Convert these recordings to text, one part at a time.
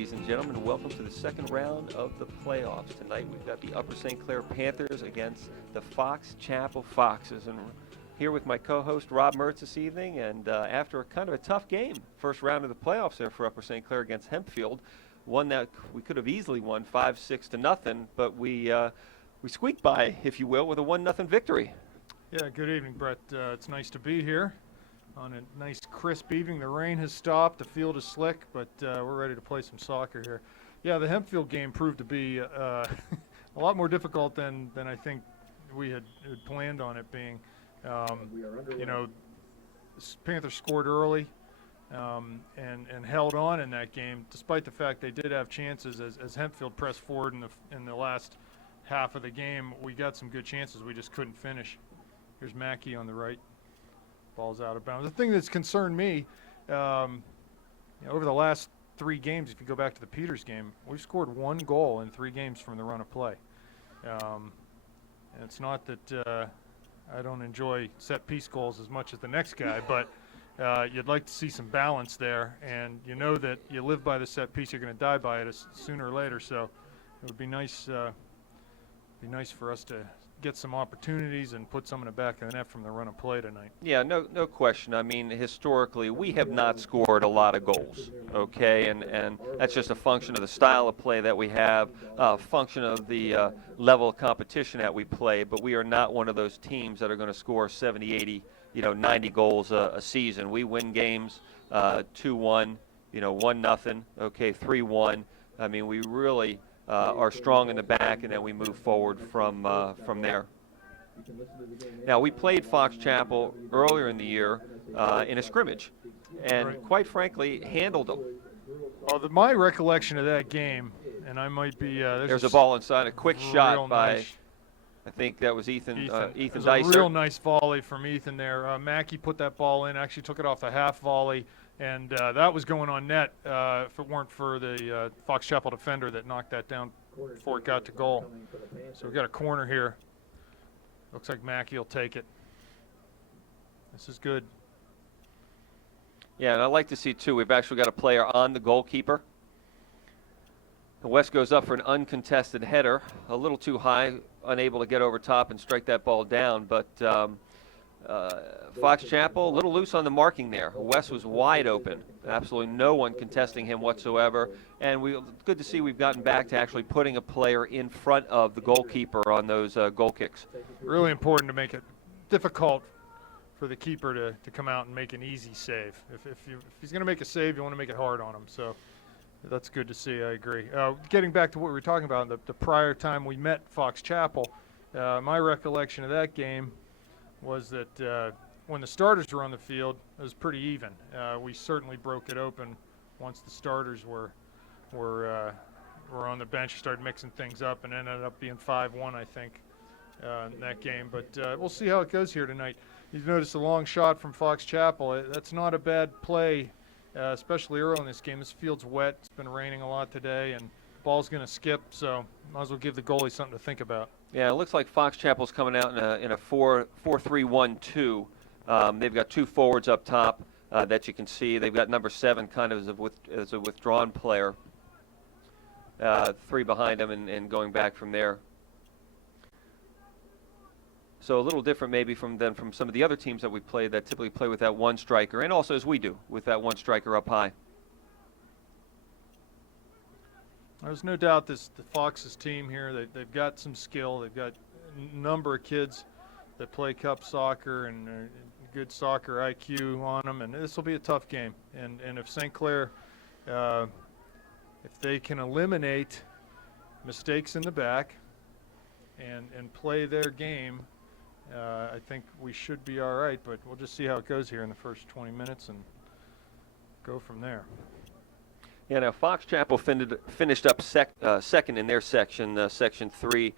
ladies and gentlemen, and welcome to the second round of the playoffs. Tonight we've got the Upper St. Clair Panthers against the Fox Chapel Foxes. And here with my co-host Rob Mertz this evening, and after kind of a tough game, first round of the playoffs there for Upper St. Clair against Hempfield, one that we could have easily won 5-6 to nothing, but we squeaked by, if you will, with a 1-0 victory. Yeah, good evening, Brett. It's nice to be here on a nice crisp evening. The rain has stopped, the field is slick, but we're ready to play some soccer here. Yeah, the Hempfield game proved to be a lot more difficult than I think we had planned on it being. You know, Panthers scored early and held on in that game, despite the fact they did have chances. As Hempfield pressed forward in the last half of the game, we got some good chances. We just couldn't finish. Here's Mackey on the right. Ball's out of bounds. The thing that's concerned me, you know, over the last 3 games, if you go back to the Peters game, we've scored 1 goal in 3 games from the run of play. And it's not that I don't enjoy set-piece goals as much as the next guy, but you'd like to see some balance there. And you know that you live by the set-piece, you're going to die by it sooner or later. So it would be nice for us to get some opportunities and put some in the back of the net from the run of play tonight. Yeah, no question. I mean, historically, we have not scored a lot of goals, okay? And that's just a function of the style of play that we have, a function of the level of competition that we play, but we are not one of those teams that are going to score 70, 80, 90 goals a season. We win games 2-1, 1-0, okay, 3-1. I mean, we really are strong in the back, and then we move forward from there. Now, we played Fox Chapel earlier in the year in a scrimmage, and quite frankly, handled them. Well, my recollection of that game, and I might be there's a ball inside, a quick shot by, nice. I think that was Ethan Dicer. A real nice volley from Ethan there. Mackey put that ball in, actually took it off the half volley. And that was going on net if it weren't for the Fox Chapel defender that knocked that down before it got to goal. So we've got a corner here. Looks like Mackey will take it. This is good. Yeah, and I like to see, too, we've actually got a player on the goalkeeper. The West goes up for an uncontested header, a little too high, unable to get over top and strike that ball down, but Fox Chapel, a little loose on the marking there. West was wide open. Absolutely no one contesting him whatsoever. And good to see we've gotten back to actually putting a player in front of the goalkeeper on those goal kicks. Really important to make it difficult for the keeper to come out and make an easy save. If he's going to make a save, you want to make it hard on him. So that's good to see. I agree. Getting back to what we were talking about, the prior time we met Fox Chapel, my recollection of that game was that when the starters were on the field, it was pretty even. We certainly broke it open once the starters were on the bench, started mixing things up, and ended up being 5-1, I think, in that game. But we'll see how it goes here tonight. You've noticed a long shot from Fox Chapel. That's not a bad play, especially early in this game. This field's wet. It's been raining a lot today, and the ball's going to skip, so might as well give the goalie something to think about. Yeah, it looks like Fox Chapel's coming out in a 4-3-1-2. They've got 2 forwards up top that you can see. They've got number 7 kind of as a withdrawn player. 3 behind him and going back from there. So a little different maybe from some of the other teams that we play that typically play with that 1 striker, and also as we do with that 1 striker up high. There's no doubt the Fox's team here, they've got some skill. They've got a number of kids that play cup soccer and good soccer IQ on them, and this will be a tough game. And if St. Clair, if they can eliminate mistakes in the back and play their game, I think we should be all right. But we'll just see how it goes here in the first 20 minutes and go from there. Yeah, now Fox Chapel finished up second in their section, Section 3.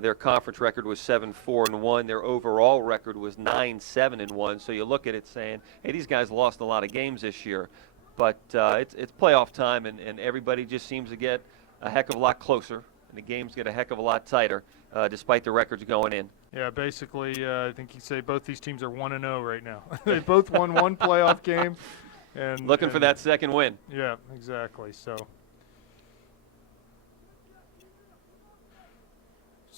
Their conference record was 7-4-1. Their overall record was 9-7-1. So you look at it saying, hey, these guys lost a lot of games this year. But it's playoff time, and everybody just seems to get a heck of a lot closer, and the games get a heck of a lot tighter, despite the records going in. Yeah, basically, I think you say both these teams are 1-0 right now. They both won 1 playoff game. Looking for that second win. Yeah, exactly. So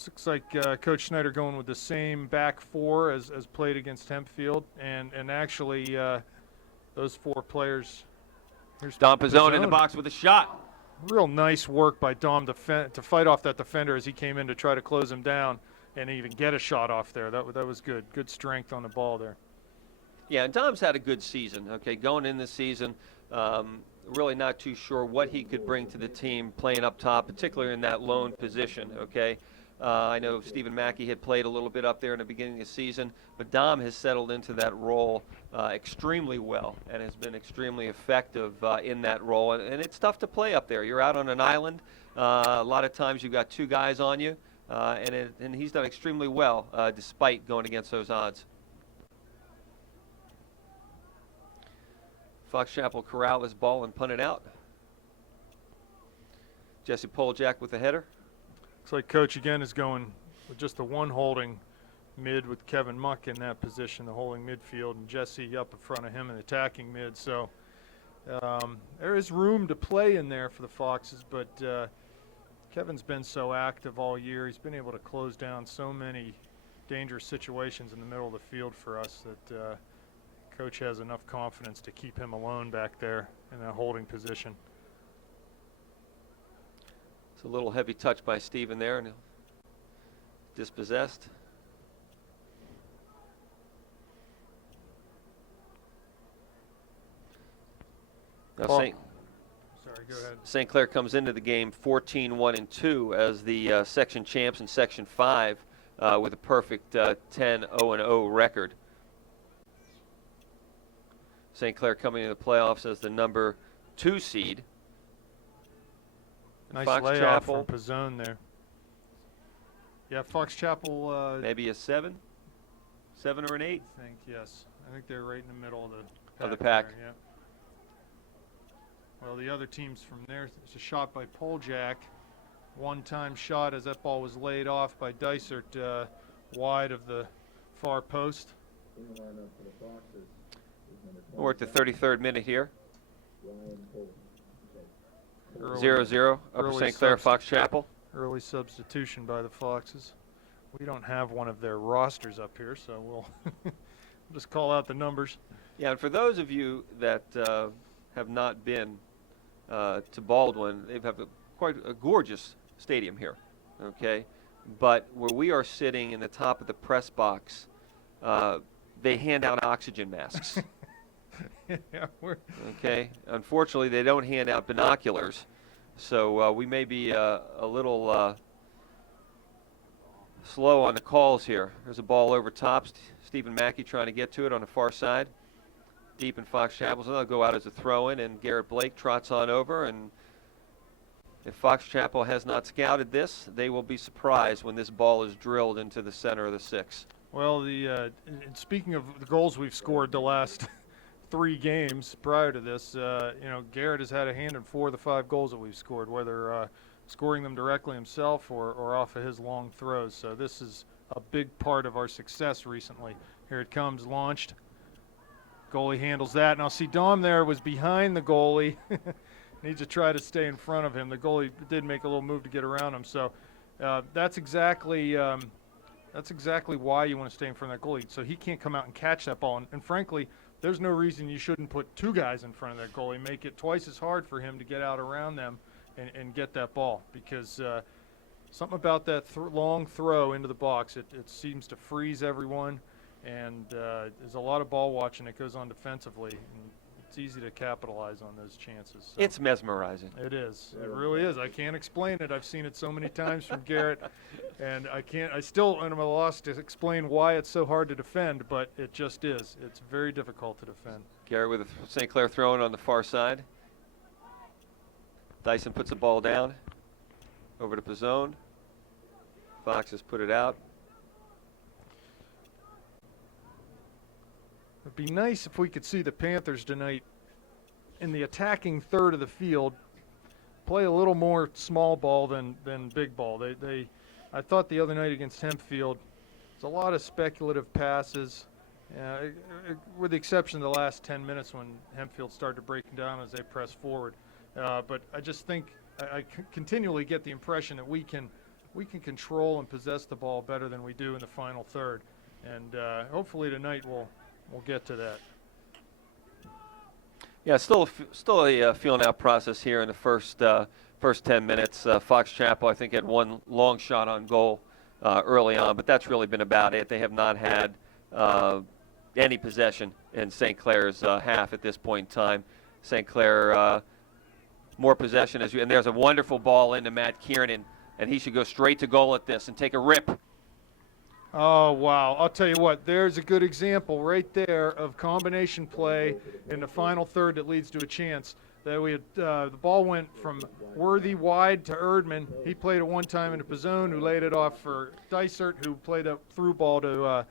Looks like Coach Schneider going with the same back four as played against Hempfield, and actually those four players. Here's Dom Pizzone in the box with a shot. Real nice work by Dom to fight off that defender as he came in to try to close him down and even get a shot off there. That was good. Good strength on the ball there. Yeah, and Dom's had a good season. Okay, going in this season, really not too sure what he could bring to the team playing up top, particularly in that lone position. Okay. I know Stephen Mackey had played a little bit up there in the beginning of the season, but Dom has settled into that role extremely well and has been extremely effective in that role. And it's tough to play up there. You're out on an island. A lot of times you've got two guys on you, and he's done extremely well despite going against those odds. Fox Chapel corral this ball and punt it out. Jesse Poljack with the header. Looks like Coach again is going with just the one holding mid with Kevin Muck in that position, the holding midfield, and Jesse up in front of him in attacking mid. So there is room to play in there for the Foxes, but Kevin's been so active all year. He's been able to close down so many dangerous situations in the middle of the field for us that Coach has enough confidence to keep him alone back there in that holding position. It's a little heavy touch by Steven there, and dispossessed. Now Sorry, go ahead. St. Clair comes into the game 14-1-2 as the section champs in Section 5 with a perfect 10-0-0 record. St. Clair coming into the playoffs as the number 2 seed. Nice Fox layout Chapel, from Pizzone there. Yeah, Fox Chapel. maybe a 7 or an 8. I think, yes. I think they're right in the middle of the pack. There, yeah. Well, the other teams from there, it's a shot by Poljack. One-time shot as that ball was laid off by Dysert wide of the far post. We're at the 33rd minute here. 0-0 Upper early St. Clair, Fox Chapel. Early substitution by the Foxes. We don't have one of their rosters up here, so we'll just call out the numbers. Yeah, and for those of you that have not been to Baldwin, they have quite a gorgeous stadium here, okay? But where we are sitting in the top of the press box, they hand out oxygen masks. Yeah, okay. Unfortunately, they don't hand out binoculars, so we may be a little slow on the calls here. There's a ball over top. Stephen Mackey trying to get to it on the far side, deep in Fox Chapel. So they'll go out as a throw-in, and Garrett Blake trots on over. And if Fox Chapel has not scouted this, they will be surprised when this ball is drilled into the center of the 6. Well, speaking of the goals we've scored the last 3 games prior to this, Garrett has had a hand in 4 of the 5 goals that we've scored, whether scoring them directly himself or off of his long throws. So this is a big part of our success recently. Here it comes, launched. Goalie handles that. Now see, Dom there was behind the goalie. Needs to try to stay in front of him. The goalie did make a little move to get around him. So that's exactly why you want to stay in front of that goalie, so he can't come out and catch that ball. And frankly, there's no reason you shouldn't put 2 guys in front of that goalie, make it twice as hard for him to get out around them and get that ball, because something about that long throw into the box, it seems to freeze everyone, and there's a lot of ball watching that goes on defensively, and it's easy to capitalize on those chances. So. It's mesmerizing. It is. It really is. I can't explain it. I've seen it so many times from Garrett, and I still am at a loss to explain why it's so hard to defend, but it just is. It's very difficult to defend. Garrett with a St. Clair throwing on the far side. Dyson puts the ball down. Over to Pizzone. Fox has put it out. It'd be nice if we could see the Panthers tonight in the attacking third of the field play a little more small ball than big ball. I thought the other night against Hempfield, there's a lot of speculative passes, with the exception of the last 10 minutes when Hempfield started to break down as they press forward. But I just think I continually get the impression that we can we can control and possess the ball better than we do in the final third. And hopefully tonight we'll get to that. Yeah, still a feeling out process here in the first 10 minutes. Fox Chapel, I think, had one long shot on goal early on, but that's really been about it. They have not had any possession in St. Clair's half at this point in time. St. Clair more possession, and there's a wonderful ball into Matt Kiernan, and he should go straight to goal at this and take a rip. Oh, wow. I'll tell you what, there's a good example right there of combination play in the final third that leads to a chance. That we had, the ball went from Worthy wide to Erdman. He played it one time into Pizzone, who laid it off for Dysert, who played a through ball to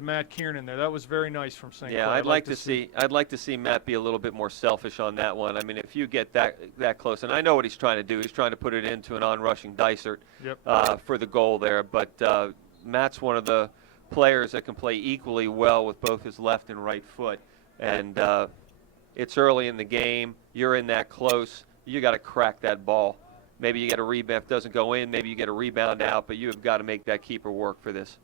Matt Kiernan there. That was very nice from St. Clair. Yeah, I'd like to see Matt be a little bit more selfish on that one. I mean, if you get that close, and I know what he's trying to do. He's trying to put it into an on-rushing Dysert for the goal there. But Matt's one of the players that can play equally well with both his left and right foot. And it's early in the game. You're in that close. You got to crack that ball. Maybe you get a rebound. If it doesn't go in, maybe you get a rebound out. But you have got to make that keeper work for this.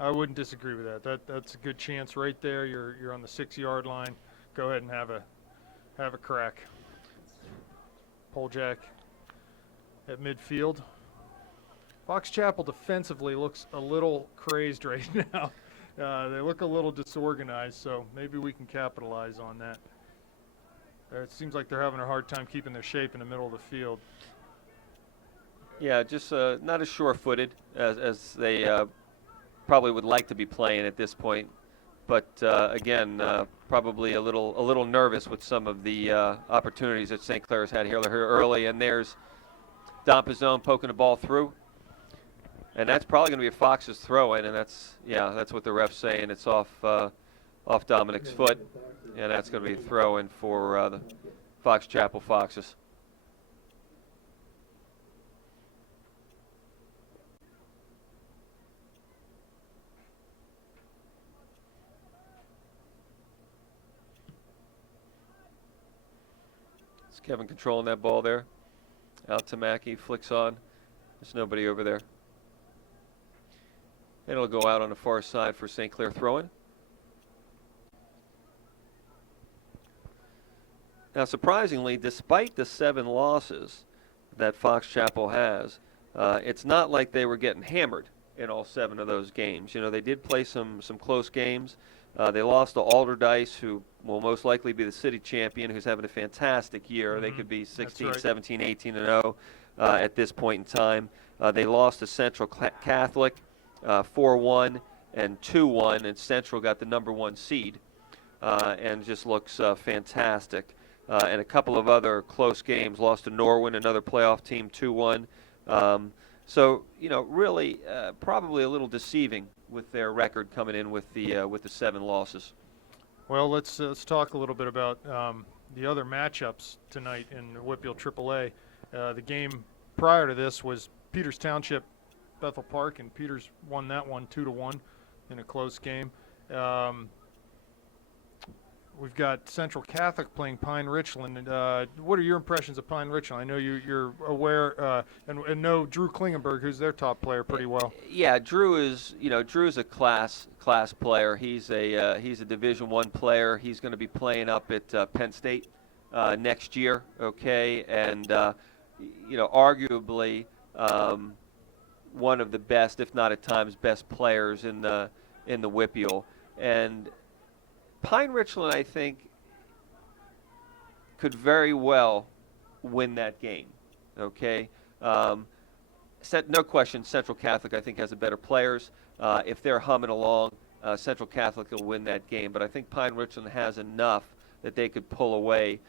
I wouldn't disagree with that. That's a good chance right there. You're on the 6-yard line. Go ahead and have a crack. Poljack at midfield. Fox Chapel defensively looks a little crazed right now. They look a little disorganized, so maybe we can capitalize on that. It seems like they're having a hard time keeping their shape in the middle of the field. Yeah, just not as sure-footed as they probably would like to be playing at this point, but again, probably a little nervous with some of the opportunities that St. Clair's had here early. And there's Don Pizzone poking the ball through, and that's probably going to be a Fox's throw in, and that's what the ref's saying. It's off Dominic's foot, and that's going to be a throw in for the Fox Chapel Foxes. Kevin controlling that ball there. Out to Mackey, flicks on. There's nobody over there. And it'll go out on the far side for St. Clair throw-in. Now, surprisingly, despite the 7 losses that Fox Chapel has, it's not like they were getting hammered in all 7 of those games. You know, they did play some close games. They lost to Alderdice, who will most likely be the city champion, who's having a fantastic year. Mm-hmm. They could be 16, right. 17, 18, and 0 at this point in time. They lost to Central Catholic 4-1 and 2-1, and Central got the #1 seed and just looks fantastic. And a couple of other close games. Lost to Norwin, another playoff team, 2-1. So, you know, really probably a little deceiving with their record coming in with the 7 losses. Well, let's talk a little bit about the other matchups tonight in WPIAL AAA. The game prior to this was Peters Township, Bethel Park, and Peters won that one 2-1 in a close game. We've got Central Catholic playing Pine Richland. What are your impressions of Pine Richland? I know you're aware and know Drew Klingenberg, who's their top player, pretty well. Yeah, Drew's a class player. He's a Division I player. He's going to be playing up at Penn State next year. Okay, and arguably one of the best, if not at times best players in the WPIAL. And Pine Richland, I think, could very well win that game. Okay, no question. Central Catholic, I think, has the better players. If they're humming along, Central Catholic will win that game. But I think Pine Richland has enough that they could pull away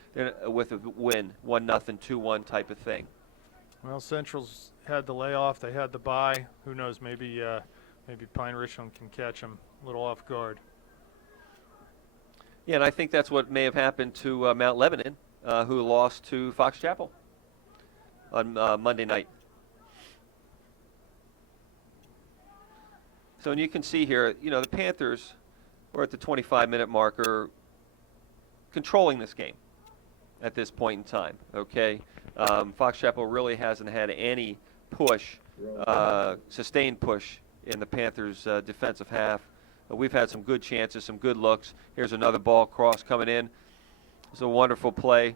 with a win, 1-0, 2-1 type of thing. Well, Central's had the layoff. They had the bye. Who knows? Maybe Pine Richland can catch them a little off guard. Yeah, and I think that's what may have happened to Mount Lebanon, who lost to Fox Chapel on Monday night. So, and you can see here, the Panthers were at the 25-minute marker controlling this game. at this point in time, okay? Fox Chapel really hasn't had any push, sustained push in the Panthers' defensive half. We've had some good chances, some good looks. Here's another ball cross coming in. It's a wonderful play.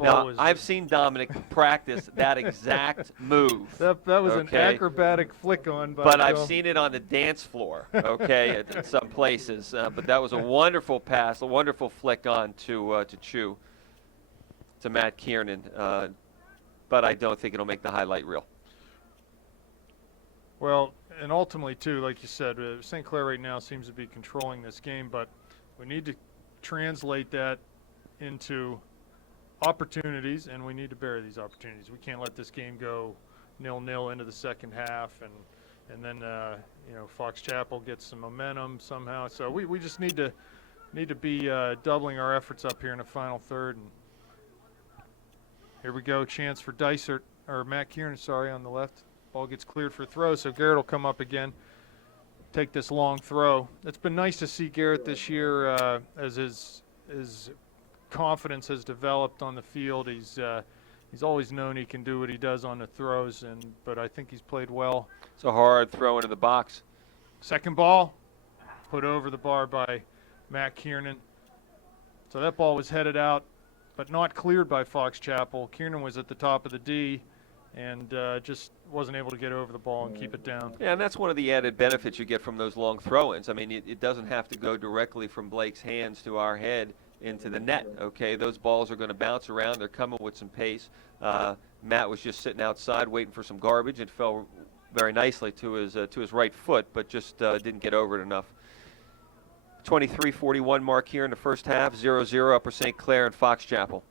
Now, I've seen Dominic practice that exact move. That was an acrobatic flick on. But I've seen it on the dance floor, okay, at some places. But that was a wonderful pass, a wonderful flick on to Chu, to Matt Kiernan. But I don't think it'll make the highlight reel. Well, and ultimately, too, like you said, St. Clair right now seems to be controlling this game, but we need to translate that into opportunities, and we need to bury these opportunities. We can't let this game go 0-0 into the second half, and then Fox Chapel gets some momentum somehow. So we just need to be doubling our efforts up here in the final third. And here we go, chance for Matt Kiernan, on the left. Ball gets cleared for throw, so Garrett will come up again, take this long throw. It's been nice to see Garrett this year as his confidence has developed on the field. He's always known he can do what he does on the throws, but I think he's played well. It's a hard throw into the box. Second ball, put over the bar by Matt Kiernan. So that ball was headed out, but not cleared by Fox Chapel. Kiernan was at the top of the D and just wasn't able to get over the ball and keep it down. Yeah, and that's one of the added benefits you get from those long throw-ins. I mean, it doesn't have to go directly from Blake's hands to our head into the net, okay? Those balls are going to bounce around. They're coming with some pace. Matt was just sitting outside waiting for some garbage. It fell very nicely to his right foot, but just didn't get over it enough. 23:41 mark here in the first half, 0-0 Upper St. Clair and Fox Chapel.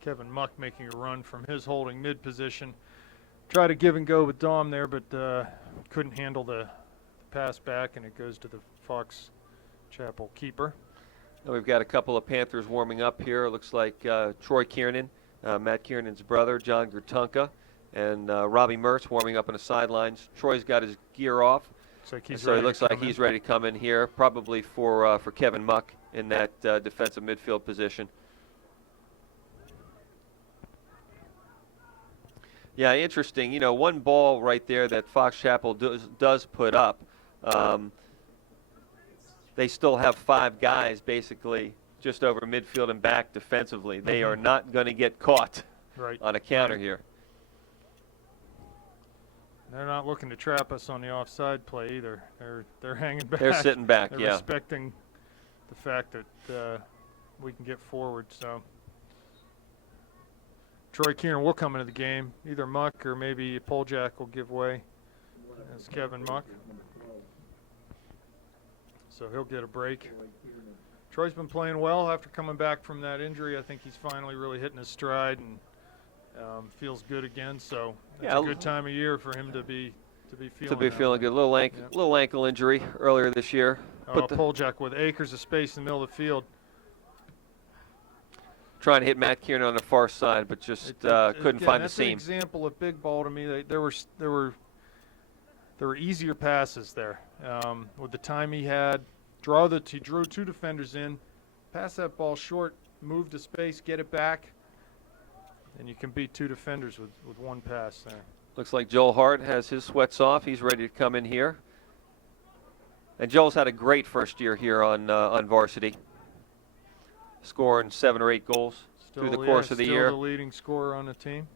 Kevin Muck making a run from his holding mid position. Try to give and go with Dom there, but couldn't handle the pass back, and it goes to the Fox Chapel keeper. Now we've got a couple of Panthers warming up here. It looks like Troy Kiernan, Matt Kiernan's brother, John Gertunka, and Robbie Mertz warming up on the sidelines. Troy's got his gear off, so it looks like he's ready to come in here, probably for Kevin Muck in that defensive midfield position. Yeah, interesting. You know, one ball right there that Fox Chapel does put up. They still have 5 guys basically just over midfield and back defensively. They are not going to get caught on a counter here. They're not looking to trap us on the offside play either. They're hanging back. They're sitting back, They're yeah. respecting the fact that we can get forward. So Troy Kiernan will come into the game. Either Muck or maybe Poljak will give way. That's Kevin Muck. So he'll get a break. Troy's been playing well after coming back from that injury. I think he's finally really hitting his stride and feels good again. So it's a good time of year for him to be feeling good. Little ankle injury earlier this year. Poljak with acres of space in the middle of the field. Trying to hit Matt Kiernan on the far side, but just couldn't find the seam. That's an example of big ball to me. There were easier passes there. With the time he had, he drew 2 defenders in, pass that ball short, move to space, get it back, and you can beat 2 defenders with one pass there. Looks like Joel Hart has his sweats off. He's ready to come in here. And Joel's had a great first year here on varsity, scoring 7 or 8 goals through the course of the year. Still the leading scorer on the team.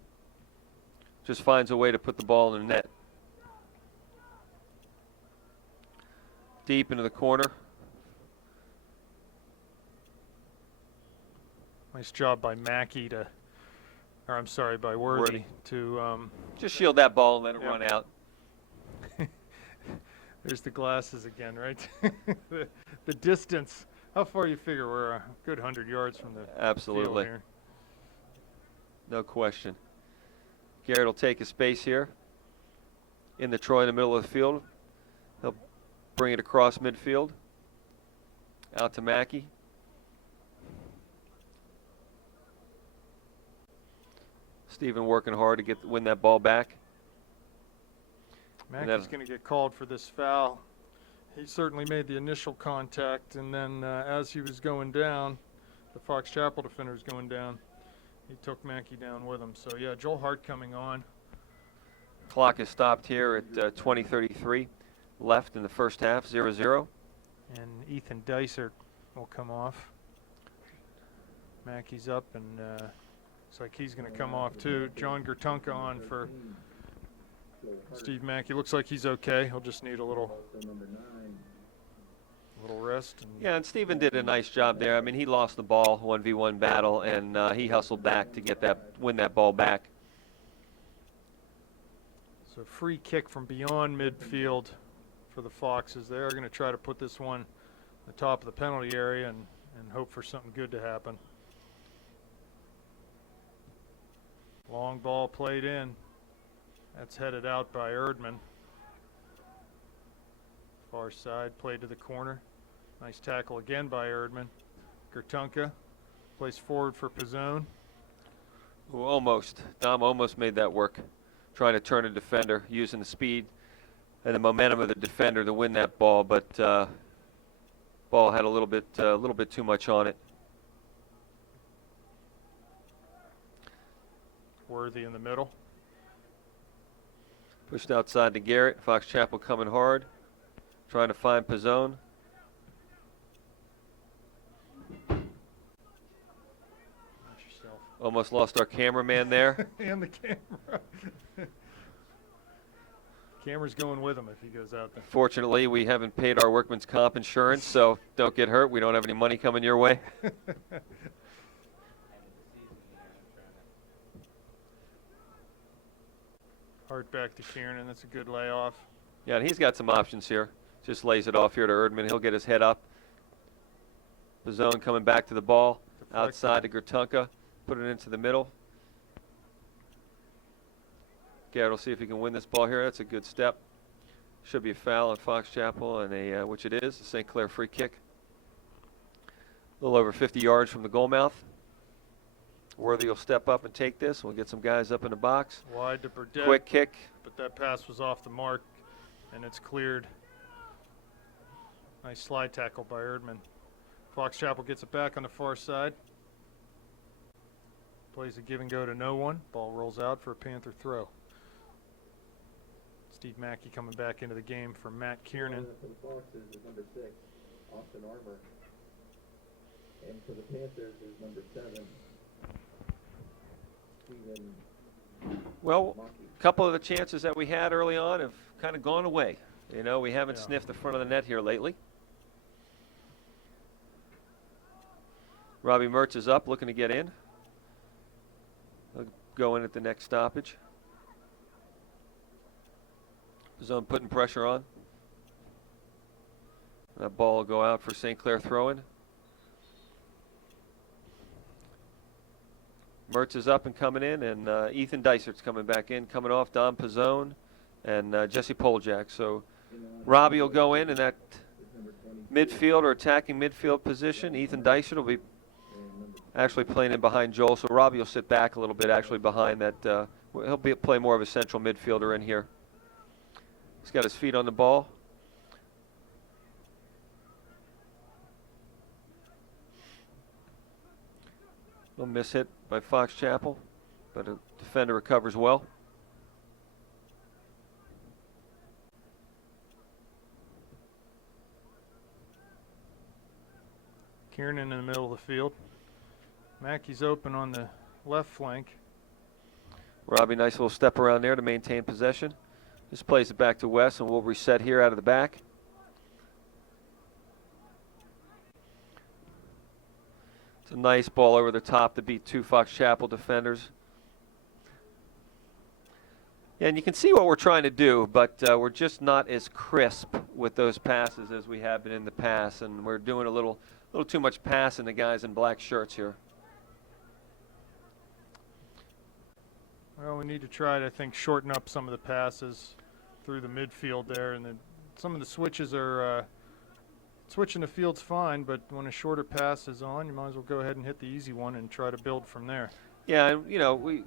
Just finds a way to put the ball in the net. Deep into the corner. Nice job by by Worthy to just shield that ball and let it run out. There's the glasses again, right? the distance. How far you figure we're a good 100 yards from the field here. No question. Garrett will take his space here in the Troy in the middle of the field. He'll bring it across midfield. Out to Mackey. Steven working hard to win that ball back. Mackey's going to get called for this foul. He certainly made the initial contact, and then as he was going down, the Fox Chapel defender was going down, he took Mackey down with him. So yeah, Joel Hart coming on. Clock is stopped here at 20:33 left in the first half, 0-0. And Ethan Dysert will come off. Mackey's up, and looks like he's going to come off too. John Gertunka on for Steve Mackey. Looks like he's okay. He'll just need a little rest. Yeah, and Steven did a nice job there. I mean, he lost the ball, 1v1 battle, and he hustled back to win that ball back. So free kick from beyond midfield for the Foxes. They are going to try to put this one at the top of the penalty area and hope for something good to happen. Long ball played in. That's headed out by Erdman. Far side, played to the corner. Nice tackle again by Erdman. Gertunka plays forward for Pizzone. Ooh, almost. Dom almost made that work. Trying to turn a defender, using the speed and the momentum of the defender to win that ball, but ball had a little bit too much on it. Worthy in the middle. Pushed outside to Garrett. Fox Chapel coming hard, trying to find Pizzone. Almost lost our cameraman there. And the camera. Camera's going with him if he goes out there. Fortunately, we haven't paid our workman's comp insurance, so don't get hurt. We don't have any money coming your way. Hart back to Kiernan. That's a good layoff. Yeah, and he's got some options here. Just lays it off here to Erdman. He'll get his head up. Pizzone coming back to the ball. Outside to Gertunka. Put it into the middle. Garrett will see if he can win this ball here. That's a good step. Should be a foul on Fox Chapel, and which it is, a St. Clair free kick. A little over 50 yards from the goal mouth. Worthy will step up and take this. We'll get some guys up in the box. Wide to Burdett. Quick kick. But that pass was off the mark, and it's cleared. Nice slide tackle by Erdman. Fox Chapel gets it back on the far side. Plays a give and go to no one. Ball rolls out for a Panther throw. Steve Mackey coming back into the game for Matt Kiernan. For the Foxes is number 6, Austin Armour. And for the Panthers is number 7, Stephen. Well, a couple of the chances that we had early on have kind of gone away. You know, we haven't sniffed the front of the net here lately. Robbie Mertz is up, looking to get in. He'll go in at the next stoppage. Zone putting pressure on. That ball will go out for St. Clair throw-in. Mertz is up and coming in, and Ethan Dysert's coming back in, coming off Don Pizzone and Jesse Poljak. So Robbie will go in that midfield or attacking midfield position. Ethan Dysert will be actually playing in behind Joel, so Robbie will sit back a little bit actually behind that. He'll play more of a central midfielder in here. He's got his feet on the ball. Little miss hit by Fox Chapel, but a defender recovers well. Kiernan in the middle of the field. Mackey's open on the left flank. Robbie, nice little step around there to maintain possession. Just plays it back to Wes, and we'll reset here out of the back. It's a nice ball over the top to beat 2 Fox Chapel defenders. And you can see what we're trying to do, but we're just not as crisp with those passes as we have been in the past, and we're doing a little too much passing the guys in black shirts here. Well, we need to try to, I think, shorten up some of the passes through the midfield there, and then some of the switches are switching the field's fine, but when a shorter pass is on, you might as well go ahead and hit the easy one and try to build from there. Yeah, and you know,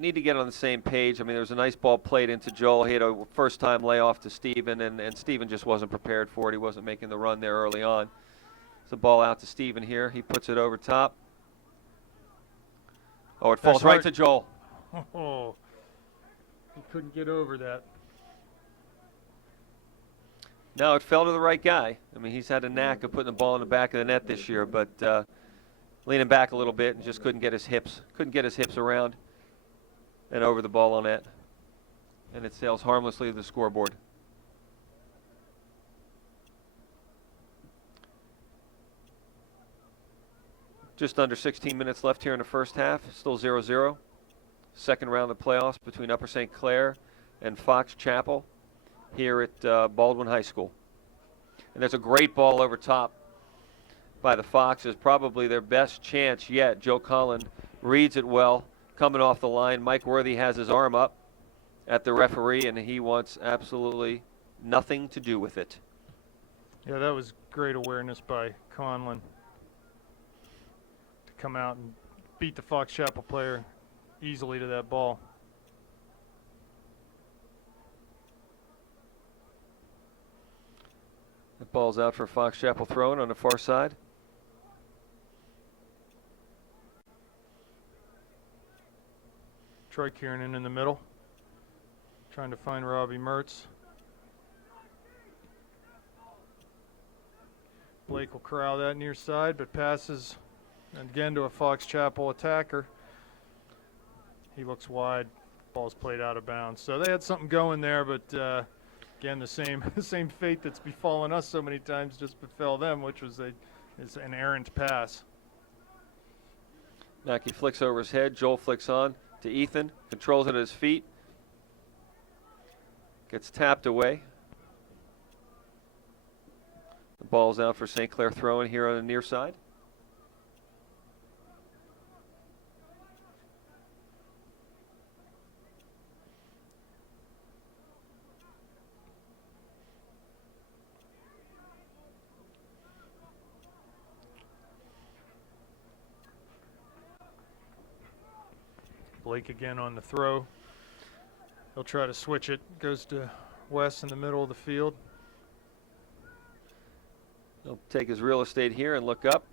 need to get on the same page. I mean, there was a nice ball played into Joel. He had a first-time layoff to Steven, and Steven just wasn't prepared for it. He wasn't making the run there early on. It's a ball out to Steven here. He puts it over top. Oh, it falls right to Joel. Oh, he couldn't get over that. No, it fell to the right guy. I mean, he's had a knack of putting the ball in the back of the net this year, but leaning back a little bit and just couldn't get his hips around and over the ball on net. And it sails harmlessly to the scoreboard. Just under 16 minutes left here in the first half. Still 0-0. Second round of the playoffs between Upper St. Clair and Fox Chapel here at Baldwin High School. And there's a great ball over top by the Foxes, probably their best chance yet. Joe Collin reads it well, coming off the line. Mike Worthy has his arm up at the referee, and he wants absolutely nothing to do with it. Yeah, that was great awareness by Conlon to come out and beat the Fox Chapel player easily to that ball. The ball's out for Fox Chapel throw-in on the far side. Troy Kiernan in the middle, trying to find Robbie Mertz. Blake will corral that near side, but passes again to a Fox Chapel attacker. He looks wide. Ball's played out of bounds. So they had something going there, but again, the same fate that's befallen us so many times just befell them, which was an errant pass. Mackey flicks over his head. Joel flicks on to Ethan. Controls it at his feet. Gets tapped away. The ball's out for St. Clair throw-in here on the near side. Blake again on the throw. He'll try to switch it. Goes to Wes in the middle of the field. He'll take his real estate here and look up.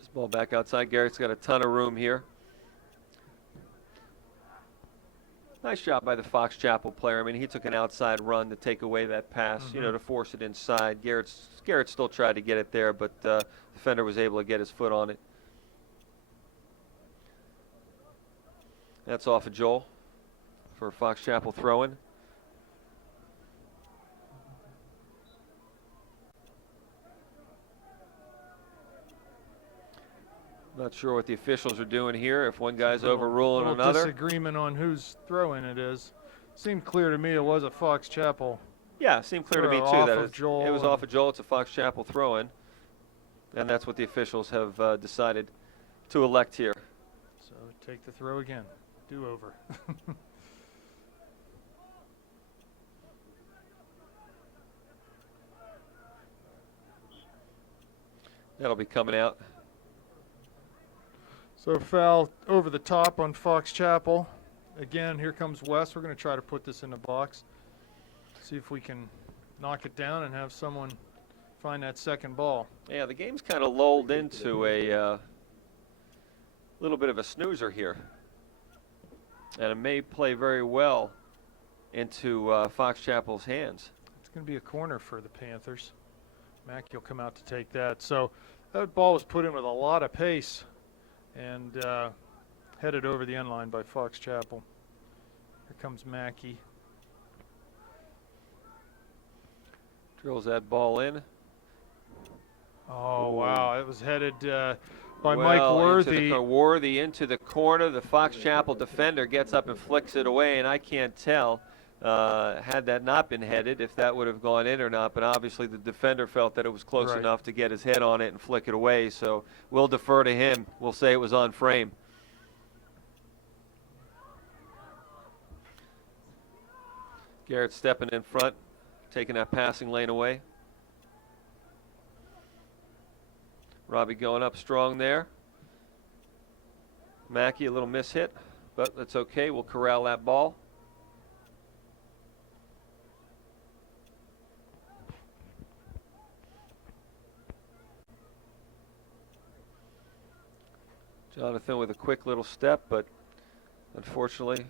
This ball back outside. Garrett's got a ton of room here. Nice job by the Fox Chapel player. I mean, he took an outside run to take away that pass, you know, to force it inside. Garrett still tried to get it there, but the defender was able to get his foot on it. That's off of Joel for Fox Chapel throw-in. Not sure what the officials are doing here, if one guy's overruling another. Disagreement on whose throw-in it is. Seemed clear to me it was a Fox Chapel. Yeah, it seemed clear to me too that it was off of Joel. It's a Fox Chapel throw-in, and that's what the officials have decided to elect here. So take the throw again. Do over. That'll be coming out. So foul over the top on Fox Chapel. Again, here comes Wes. We're going to try to put this in the box. See if we can knock it down and have someone find that second ball. Yeah, the game's kind of lulled into a little bit of a snoozer here. And it may play very well into Fox Chapel's hands. It's going to be a corner for the Panthers. Mackey will come out to take that. So that ball was put in with a lot of pace and headed over the end line by Fox Chapel. Here comes Mackey. Drills that ball in. Oh, wow. It was headed by Mike Worthy. Worthy into the corner. The Fox Chapel defender gets up and flicks it away, and I can't tell had that not been headed if that would have gone in or not, but obviously the defender felt that it was close enough to get his head on it and flick it away, so we'll defer to him. We'll say it was on frame. Garrett stepping in front, taking that passing lane away. Robbie going up strong there. Mackey, a little miss hit, but that's okay. We'll corral that ball. Jonathan with a quick little step, but unfortunately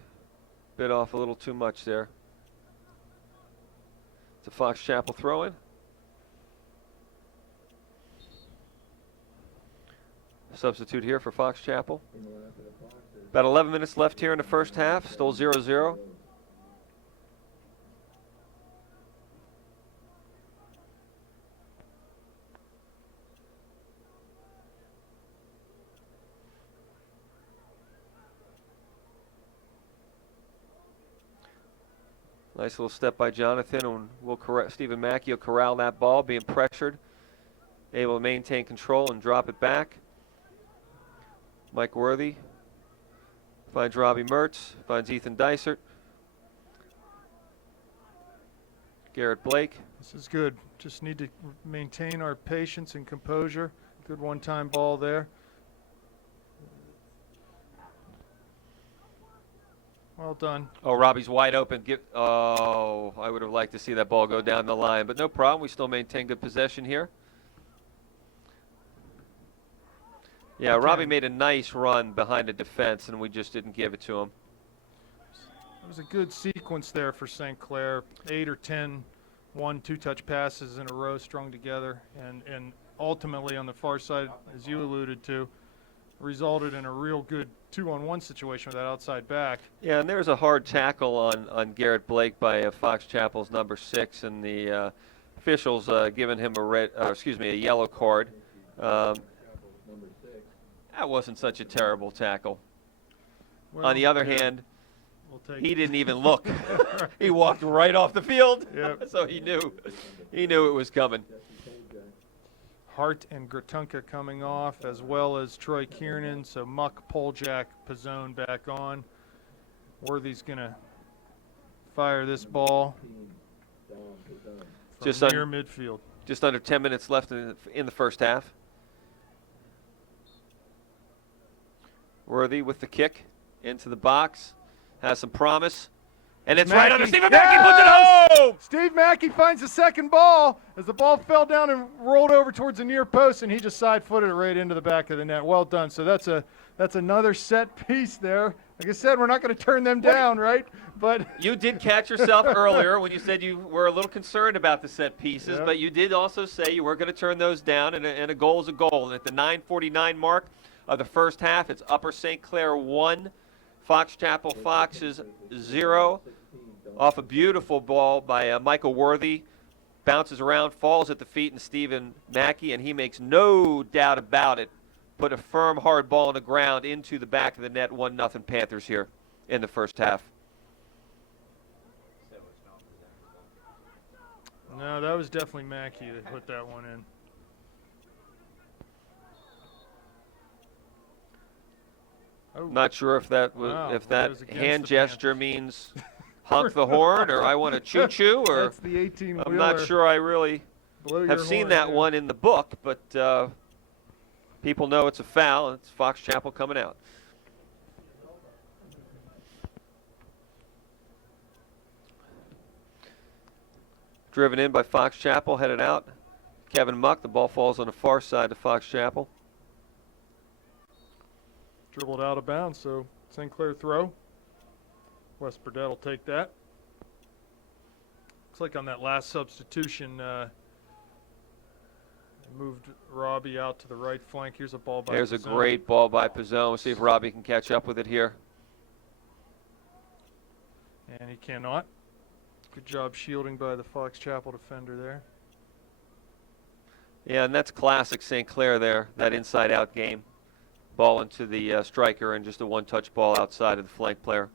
bit off a little too much there. It's a Fox Chapel throw-in. Substitute here for Fox Chapel. About 11 minutes left here in the first half. Still 0-0. Nice little step by Jonathan, and we'll Stephen Mackey will corral that ball, being pressured, able to maintain control and drop it back. Mike Worthy finds Robbie Mertz, finds Ethan Dysert. Garrett Blake. This is good. Just need to maintain our patience and composure. Good one-time ball there. Well done. Oh, Robbie's wide open. Oh, I would have liked to see that ball go down the line, but no problem. We still maintain good possession here. Yeah, Robbie made a nice run behind the defense, and we just didn't give it to him. It was a good sequence there for St. Clair. 8 or 10 1-2-touch passes in a row strung together, and ultimately on the far side, as you alluded to, resulted in a real good 2-on-1 situation with that outside back. Yeah, and there's a hard tackle on Garrett Blake by Fox Chapel's number 6, and the officials giving him a yellow card. That wasn't such a terrible tackle. Well, on the other hand, he didn't even look. He walked right off the field. Yep. So he knew it was coming. Hart and Gratunka coming off, as well as Troy Kiernan. So Muck, Poljak, Pizzone back on. Worthy's going to fire this ball from near midfield. Just under 10 minutes left in the first half. Worthy with the kick into the box. Has some promise. And it's right under Stephen Mackey, puts it home! Steve Mackey finds the second ball as the ball fell down and rolled over towards the near post, and he just side-footed it right into the back of the net. Well done. So that's another set piece there. Like I said, we're not going to turn them down, right? But you did catch yourself earlier when you said you were a little concerned about the set pieces, Yep. but you did also say you were going to turn those down, and a goal is a goal. And at the 9:49 mark of the first half, it's Upper St. Clair 1, Fox Chapel Foxes 0. Off a beautiful ball by Michael Worthy. Bounces around, falls at the feet of Stephen Mackey, and he makes no doubt about it. Put a firm, hard ball on the ground into the back of the net. 1-0 Panthers here in the first half. no, that was definitely Mackey that put that one in. Oh. Not sure if that was was against hand the gesture means honk the horn, or I want to choo-choo, or That's the 18-wheeler. I'm not sure I really have seen that one in the book, but people know it's a foul, and it's Fox Chapel coming out. Driven in by Fox Chapel, headed out. Kevin Muck, the ball falls on the far side of Fox Chapel. Dribbled out of bounds, so St. Clair throw. Wes Burdett will take that. Looks like on that last substitution, moved Robbie out to the right flank. Here's a ball by There's a Pizzone. great ball by Pizzone. We'll see if Robbie can catch up with it here. And he cannot. Good job shielding by the Fox Chapel defender there. Yeah, and that's classic St. Clair there, that inside-out game. Ball into the striker and just a one-touch ball outside of the flank player.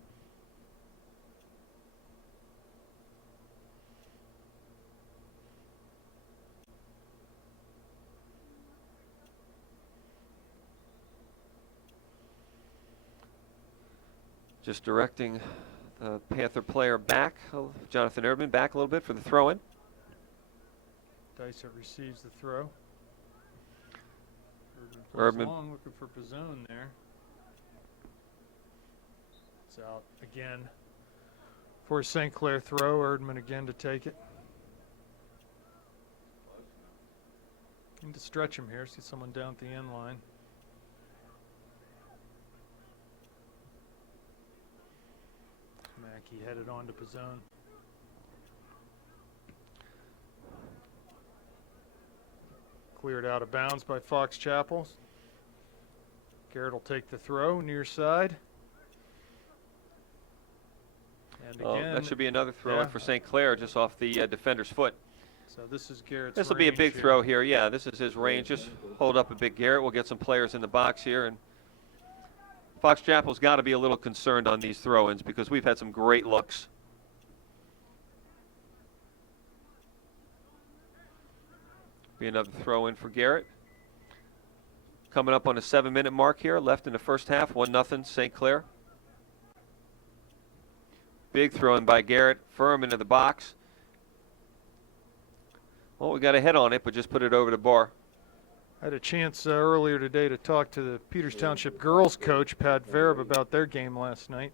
Just directing the Panther player back, Jonathan Erdman back a little bit for the throw-in. Dysart receives the throw. Erdman. Long, looking for Pizzone there. It's out again for a St. Clair throw. Erdman again to take it. Need to stretch him here. See someone down at the end line. Mackey headed on to Pizzone. Cleared out of bounds by Fox Chapel. Garrett will take the throw near side. And again, that should be another throw in for St. Clair, just off the defender's foot. So this is Garrett's This will be a big range throw here. Yeah, this is his range. Just hold up a big Garrett. We'll get some players in the box here. And Fox Chapel's got to be a little concerned on these throw-ins because we've had some great looks. Be another throw-in for Garrett. Coming up on a 7-minute mark here, left in the first half, 1-0 St. Clair. Big throw-in by Garrett, firm into the box. Well, we got a head on it, but just put it over the bar. I had a chance earlier today to talk to the Peters Township girls coach, Pat Vereb, about their game last night.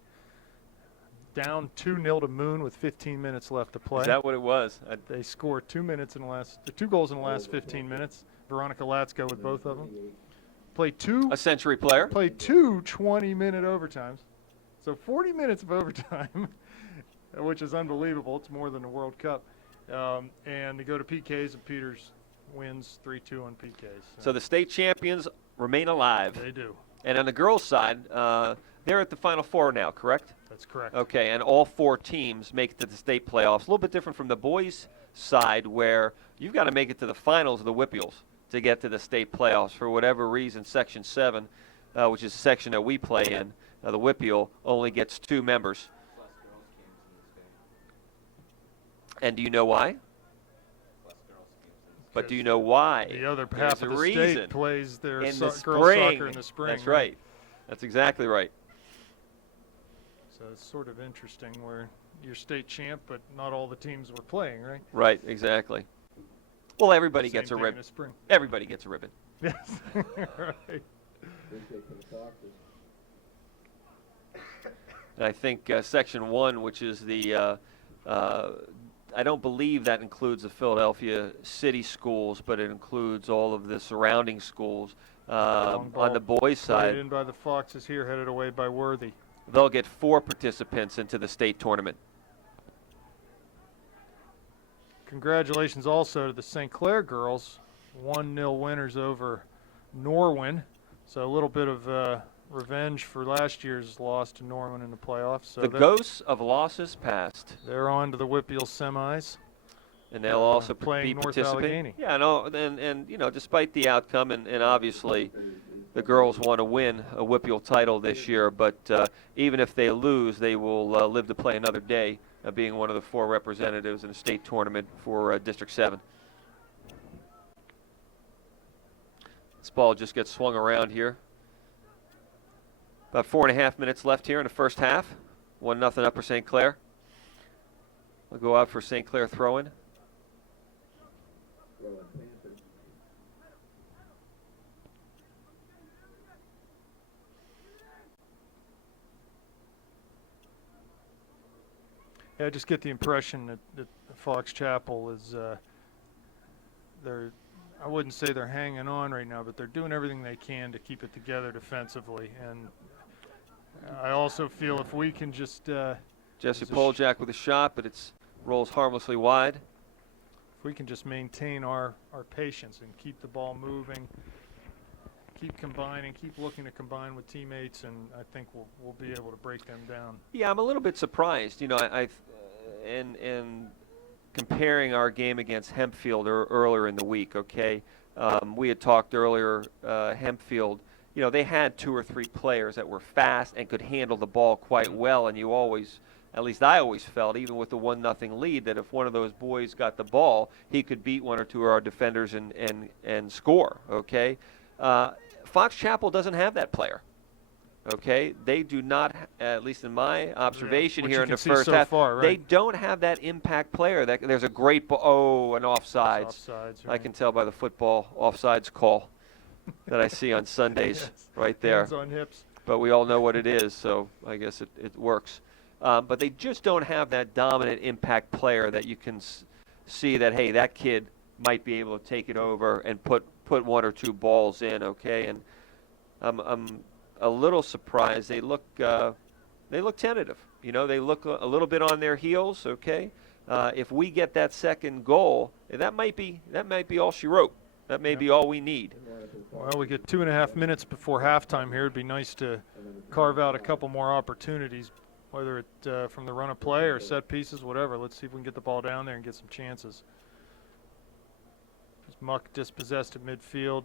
Down 2-0 to Moon with 15 minutes left to play. Is that what it was? They scored 2 goals in the last 15 minutes. Veronica Latsko with both of them. Played A century player. Played 2 20-minute overtimes. So 40 minutes of overtime, which is unbelievable. It's more than the World Cup. And they go to PKs, and Peters wins 3-2 on PKs. So the state champions remain alive. They do. And on the girls' side, they're at the Final Four now, correct? That's correct. Okay, and all 4 teams make it to the state playoffs. A little bit different from the boys' side, where you've got to make it to the finals of the WPIALs to get to the state playoffs. For whatever reason, Section 7, which is the section that we play in, the WPIAL, only gets 2 members. And do you know why? But do you know why? The other half of the state plays their in girls spring. soccer in the spring. That's right. That's exactly right. So it's sort of interesting where you're state champ, but not all the teams were playing, right? Right, exactly. Well, everybody Same gets a thing in ribbon. the spring. Everybody gets a ribbon. Yes. Right. And I think Section 1, which is the I don't believe that includes the Philadelphia city schools, but it includes all of the surrounding schools. On the boys' side, Played in by the Foxes here, headed away by Worthy. they'll get 4 participants into the state tournament. Congratulations also to the St. Clair girls, 1-0 winners over Norwin. So a little bit of revenge for last year's loss to Norwin in the playoffs. So The ghosts of losses past. they're on to the WPIAL semis. And they'll also playing be North participating. Allegheny. Yeah, no, and you know, despite the outcome, and obviously the girls want to win a WPIAL title this year, but even if they lose, they will live to play another day, being one of the 4 representatives in a state tournament for District 7. This ball just gets swung around here. About 4.5 minutes left here in the first half. 1-0 up for St. Clair. We'll go out for St. Clair throw-in. Yeah, I just get the impression that Fox Chapel is I wouldn't say they're hanging on right now, but they're doing everything they can to keep it together defensively. And I also feel if we can just Jesse Poljak with a shot, but it's rolls harmlessly wide. if we can just maintain our patience and keep the ball moving, keep combining, keep looking to combine with teammates, and I think we'll be able to break them down. Yeah, I'm a little bit surprised. You know, in comparing our game against Hempfield earlier in the week, okay, we had talked earlier, Hempfield, you know, they had 2 or 3 players that were fast and could handle the ball quite well, and you always, at least I always felt, even with the 1-0 lead, that if one of those boys got the ball, he could beat 1 or 2 of our defenders and score, okay? Fox Chapel doesn't have that player. Okay, they do not, at least in my observation here in the first half, they don't have that impact player. There's a great an offsides. Offsides, I can tell by the football offsides call that I see on Sundays Yes. right there. Hands on hips. but we all know what it is, so I guess it works. But they just don't have that dominant impact player that you can see that, hey, that kid might be able to take it over and put one or two balls in, okay? And I'm a little surprised. They look tentative. You know, they look a little bit on their heels, okay? If we get that second goal, that might be all she wrote. That may be all we need. Well, we get 2.5 minutes before halftime here. It'd be nice to carve out a couple more opportunities, whether it from the run of play or set pieces, whatever. Let's see if we can get the ball down there and get some chances. Muck dispossessed at midfield.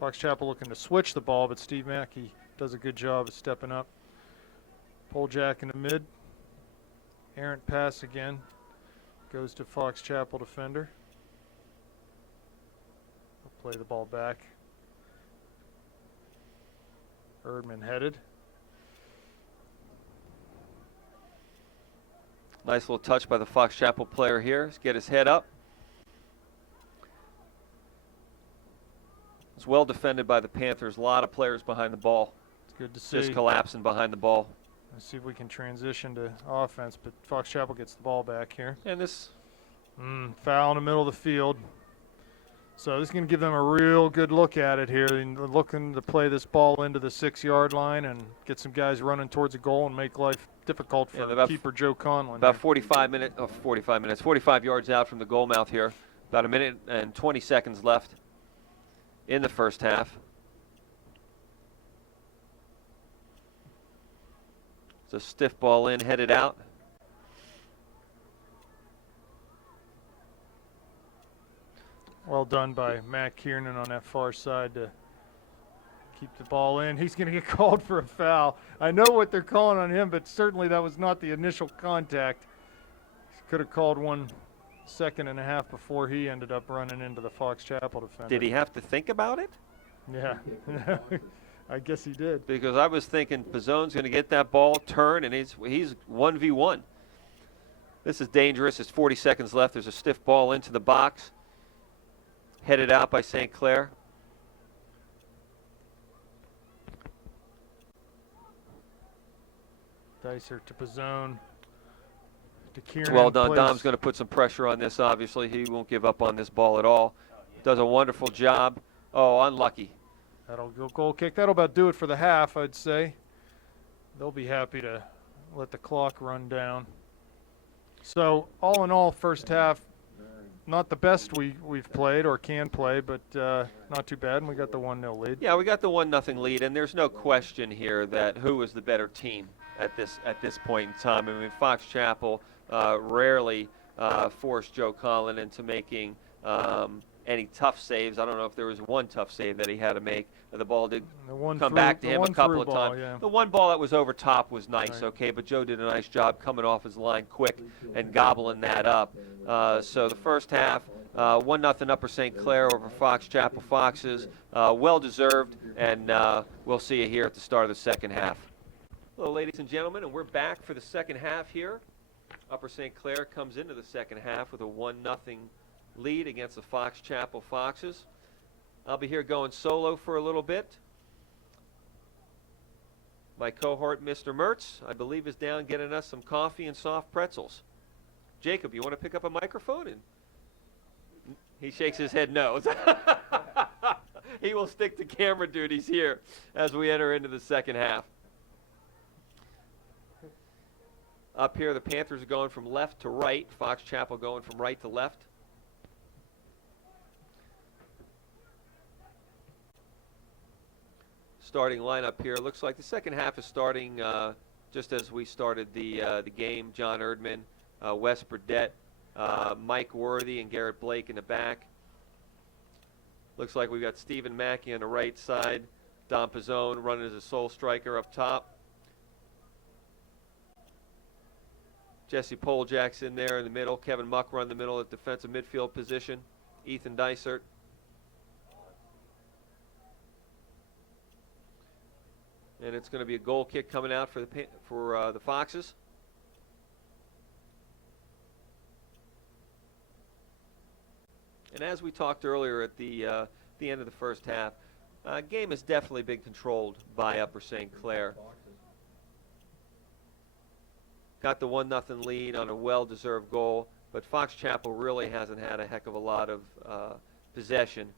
Fox Chapel looking to switch the ball, but Steve Mackey does a good job of stepping up. Poljack in the mid. Errant pass again. Goes to Fox Chapel defender. He'll play the ball back. Erdman headed. Nice little touch by the Fox Chapel player here. Let's get his head up. It's well defended by the Panthers. A lot of players behind the ball. It's good to see. Just collapsing behind the ball. Let's see if we can transition to offense, but Fox Chapel gets the ball back here. And this foul in the middle of the field. So this is going to give them a real good look at it here. And they're looking to play this ball into the 6-yard line and get some guys running towards a goal and make life difficult for keeper Joe Conlon. About 45 yards out from the goal mouth here. About a minute and 20 seconds left in the first half. It's a stiff ball in, headed out. Well done by Matt Kiernan on that far side to keep the ball in. He's going to get called for a foul. I know what they're calling on him, but certainly that was not the initial contact. Could have called 1.5 seconds before he ended up running into the Fox Chapel defender. Did he have to think about it? Yeah, I guess he did. Because I was thinking Pizzone's going to get that ball, turn, and he's 1v1. This is dangerous. There's 40 seconds left. There's a stiff ball into the box. Headed out by St. Clair. Dicer to Pizzone. To Kieran. Well done. Dom's going to put some pressure on this, obviously. He won't give up on this ball at all. Does a wonderful job. Oh, unlucky. That'll go goal kick. That'll about do it for the half, I'd say. They'll be happy to let the clock run down. So, all in all, first half, not the best we've played or can play, but not too bad, and we got the 1-0 lead. Yeah, we got the 1-0 lead, and there's no question here that who was the better team at this point in time. I mean, Fox Chapel rarely forced Joe Conlon into making any tough saves. I don't know if there was one tough save that he had to make. The ball did come back to him a couple of times. Yeah. The one ball that was over top was nice, okay, but Joe did a nice job coming off his line quick and gobbling that up. So the first half, 1-0 Upper St. Clair over Fox Chapel Foxes. Well-deserved, and we'll see you here at the start of the second half. Hello, ladies and gentlemen, and we're back for the second half here. Upper St. Clair comes into the second half with a 1-0 lead against the Fox Chapel Foxes. I'll be here going solo for a little bit. My cohort, Mr. Mertz, I believe is down getting us some coffee and soft pretzels. Jacob, you want to pick up a microphone? And he shakes his head no. He will stick to camera duties here as we enter into the second half. Up here, the Panthers are going from left to right. Fox Chapel going from right to left. Starting lineup here. Looks like the second half is starting just as we started the game. John Erdman, Wes Burdett, Mike Worthy, and Garrett Blake in the back. Looks like we've got Stephen Mackey on the right side. Don Pizzone running as a sole striker up top. Jesse Poljack's in there in the middle. Kevin Muck run the middle at defensive midfield position. Ethan Dysert. And it's going to be a goal kick coming out for the Foxes. And as we talked earlier at the end of the first half, Game has definitely been controlled by Upper St. Clair. Got the 1-0 lead on a well-deserved goal, but Fox Chapel really hasn't had a heck of a lot of possession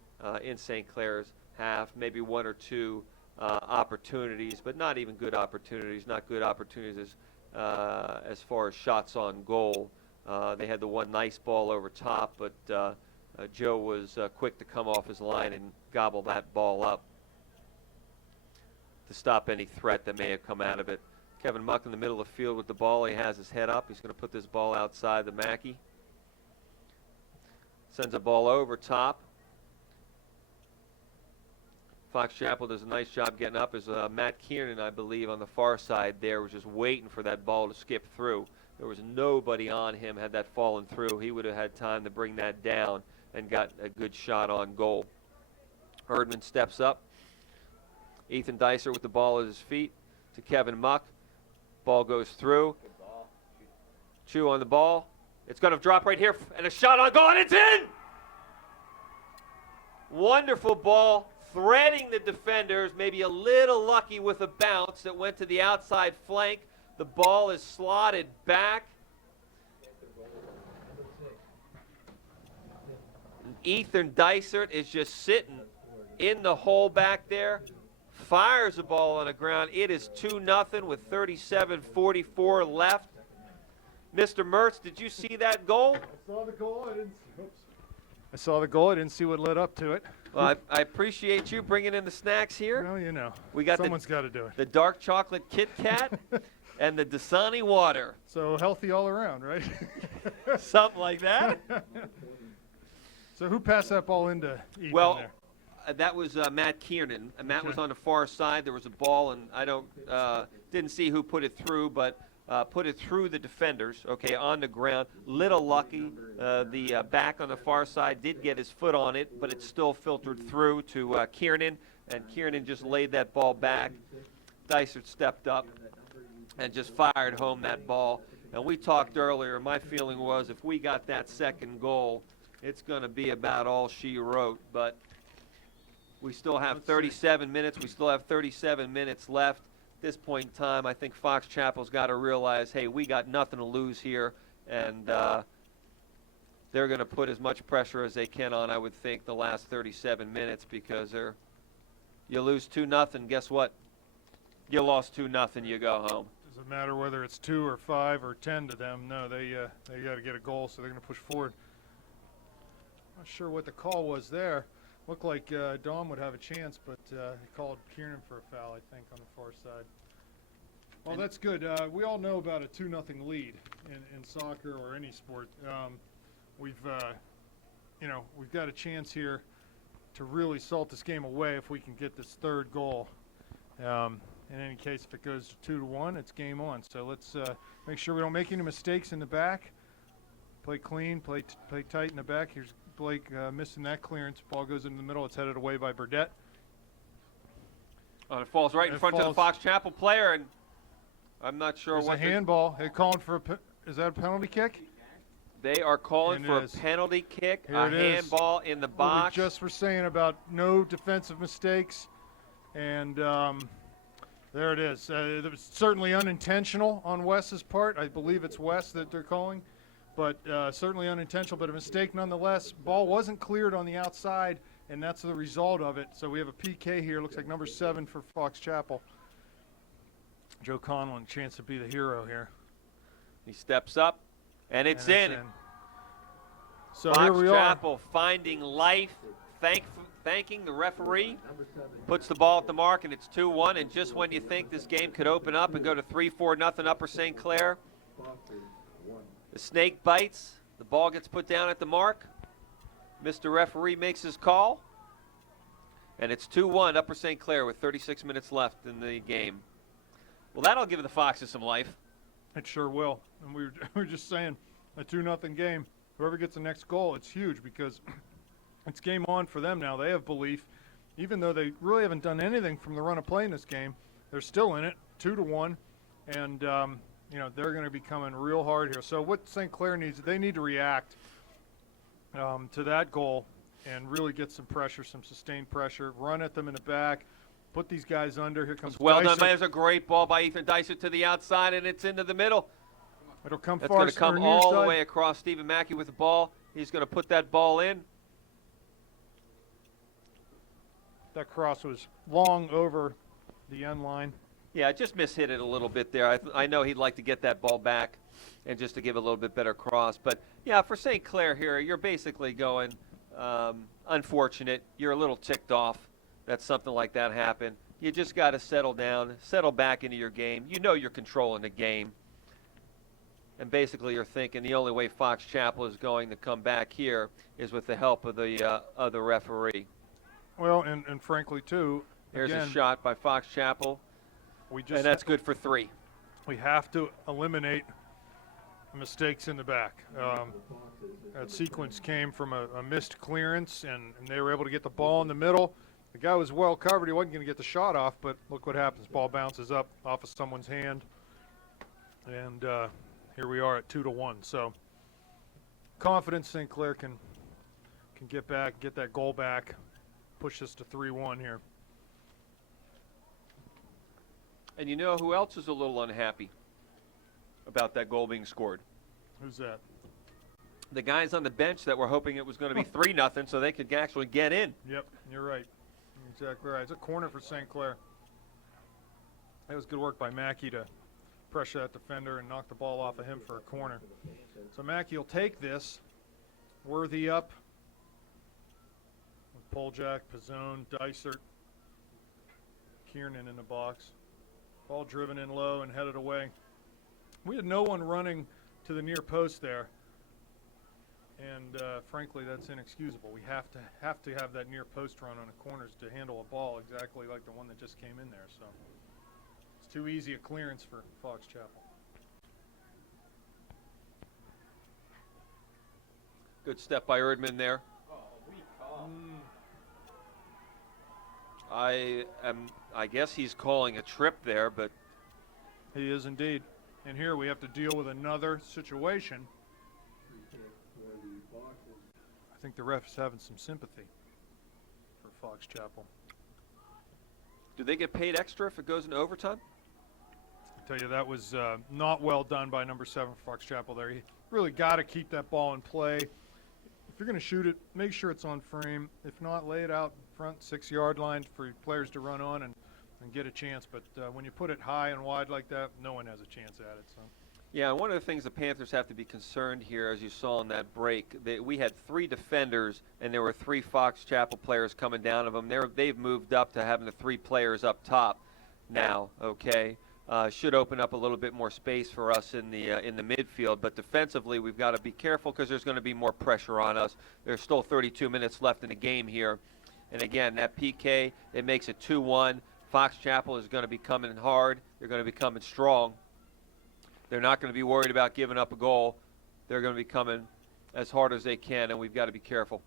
in St. Clair's half, maybe one or two opportunities, but not even good opportunities, not good opportunities as far as shots on goal. They had the one nice ball over top, but Joe was quick to come off his line and gobble that ball up to stop any threat that may have come out of it. Kevin Muck in the middle of the field with the ball. He has his head up. He's going to put this ball outside the Mackey. Sends a ball over top. Fox Chapel does a nice job getting up. As Matt Kiernan, I believe, on the far side there was just waiting for that ball to skip through. There was nobody on him. Had that fallen through, he would have had time to bring that down and got a good shot on goal. Herdman steps up. Ethan Dicer with the ball at his feet to Kevin Muck. Ball goes through. Chew on the ball. It's going to drop right here, and a shot on goal, and it's in! Wonderful ball, threading the defenders, maybe a little lucky with a bounce that went to the outside flank. The ball is slotted back. Ethan Dysert is just sitting in the hole back there. Fires the ball on the ground. It is 2-0 with 37:44 left. Mr. Mertz, did you see that goal? I saw the goal. I saw the goal. I didn't see what led up to it. Well, I appreciate you bringing in the snacks here. Well, you know, We got someone's got to do it. the dark chocolate Kit Kat and the Dasani water. So healthy all around, right? Something like that. So who passed that ball into Ethan Well, there? that was Matt Kiernan. Matt was Okay. on the far side. There was a ball, and I didn't see who put it through, but put it through the defenders, okay, on the ground. Little lucky. The back on the far side did get his foot on it, but it still filtered through to Kiernan, and Kiernan just laid that ball back. Dysert stepped up and just fired home that ball. And we talked earlier, my feeling was if we got that second goal, it's going to be about all she wrote, but we still have 37 minutes. We still have 37 minutes left. At this point in time, I think Fox Chapel's got to realize, hey, we got nothing to lose here, and they're going to put as much pressure as they can on, I would think, the last 37 minutes because you lose 2-0. Guess what? You lost 2-0. You go home. Doesn't matter whether it's 2 or 5 or 10 to them. No, they got to get a goal, so they're going to push forward. Not sure what the call was there. Looked like Dom would have a chance, but he called Kiernan for a foul, I think, on the far side. Well, that's good. We all know about a 2-0 lead in soccer or any sport. We've got a chance here to really salt this game away if we can get this third goal. In any case, if it goes 2-1, it's game on. So let's make sure we don't make any mistakes in the back. Play clean, play tight in the back. Here's Blake missing that clearance. Ball goes into the middle. It's headed away by Burdett. Oh, it falls right in front of the Fox Chapel player, and I'm not sure There's what a handball. They're calling for is that a penalty kick? they are calling And for it a is. penalty kick, Here a it is. handball in the What box. we just were saying about no defensive mistakes, and there it is. It was certainly unintentional on Wes's part. I believe it's Wes that they're calling, but certainly unintentional, but a mistake nonetheless. Ball wasn't cleared on the outside, and that's the result of it. So we have a PK here. Looks like number 7 for Fox Chapel. Joe Conlon, chance to be the hero here. He steps up, and it's in. So Fox here we are. Chapel finding life, thanking the referee, puts the ball at the mark, and it's 2-1. And just when you think this game could open up and go to 3-4-0 Upper St. Clair, the snake bites. The ball gets put down at the mark. Mr. Referee makes his call, and it's 2-1 Upper St. Clair with 36 minutes left in the game. Well, that'll give the Foxes some life. It sure will. And we were just saying, a 2-0 game. Whoever gets the next goal, it's huge because it's game on for them now. They have belief. Even though they really haven't done anything from the run of play in this game, they're still in it, 2-1. And, they're going to be coming real hard here. So what St. Clair needs, they need to react to that goal and really get some pressure, some sustained pressure, run at them in the back, put these guys under. Here comes Well Dicer. done. There's a great ball by Ethan Dicer to the outside, and it's into the middle. It'll come That's far going to come or near all the side. way across Stephen Mackey with the ball. He's going to put that ball in. That cross was long over the end line. Yeah, just mishit it a little bit there. I know he'd like to get that ball back and just to give a little bit better cross. But, yeah, for St. Clair here, you're basically going unfortunate. You're a little ticked off that something like that happened. You just got to settle down, settle back into your game. You know you're controlling the game. And basically you're thinking the only way Fox Chapel is going to come back here is with the help of the referee. Well, and frankly, too, Here's again, a shot by Fox Chapel, and that's good for 3. We have to eliminate mistakes in the back. That sequence came from a missed clearance, and they were able to get the ball in the middle. The guy was well covered. He wasn't going to get the shot off, but look what happens. Ball bounces up off of someone's hand, and here we are at 2-1. So confidence St. Clair can get back, get that goal back, push this to 3-1 here. And you know who else is a little unhappy about that goal being scored? Who's that? The guys on the bench that were hoping it was going to be 3-0 so they could actually get in. Yep, you're right. Exactly right. It's a corner for St. Clair. That was good work by Mackey to pressure that defender and knock the ball off of him for a corner. So Mackey will take this. Worthy up. With Poljak, Pizzone, Dysert, Kiernan in the box. Ball driven in low and headed away. We had no one running to the near post there. And frankly, that's inexcusable. We have to have that near post run on the corners to handle a ball exactly like the one that just came in there. So it's too easy a clearance for Fox Chapel. Good step by Erdman there. I guess he's calling a trip there, but He is indeed. And here we have to deal with another situation. I think the ref is having some sympathy for Fox Chapel. do they get paid extra if it goes into overtime? I tell you, that was not well done by number 7 for Fox Chapel there. You really got to keep that ball in play. If you're going to shoot it, make sure it's on frame. If not, lay it out in front, 6-yard line for your players to run on and get a chance. But when you put it high and wide like that, no one has a chance at it. So. Yeah, and one of the things the Panthers have to be concerned here, as you saw in that break, we had 3 defenders, and there were 3 Fox Chapel players coming down of them. They've moved up to having the 3 players up top now, okay? Should open up a little bit more space for us in the midfield, but defensively we've got to be careful because there's going to be more pressure on us. There's still 32 minutes left in the game here. And again, that PK, it makes it 2-1. Fox Chapel is going to be coming hard. They're going to be coming strong. They're not going to be worried about giving up a goal. They're going to be coming as hard as they can, and we've got to be careful.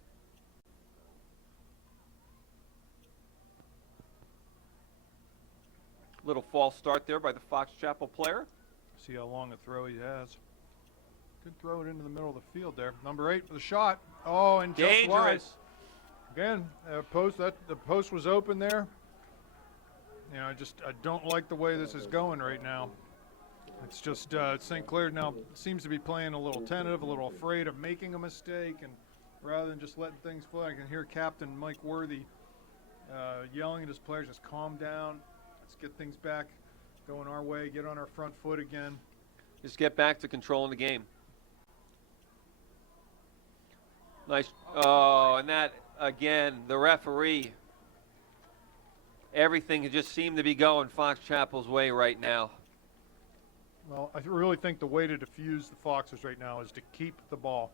Little false start there by the Fox Chapel player. See how long a throw he has. Good throw it into the middle of the field there. Number 8 for the shot. Oh, and just Dangerous. wise. Again, the post was open there. You know, I don't like the way this is going right now. It's just St. Clair now seems to be playing a little tentative, a little afraid of making a mistake, and rather than just letting things flow, I can hear Captain Mike Worthy yelling at his players, just calm down. Let's get things back going our way, get on our front foot again. Just get back to controlling the game. Nice. Oh, and that, again, the referee. Everything just seemed to be going Fox Chapel's way right now. Well, I really think the way to diffuse the Foxes right now is to keep the ball.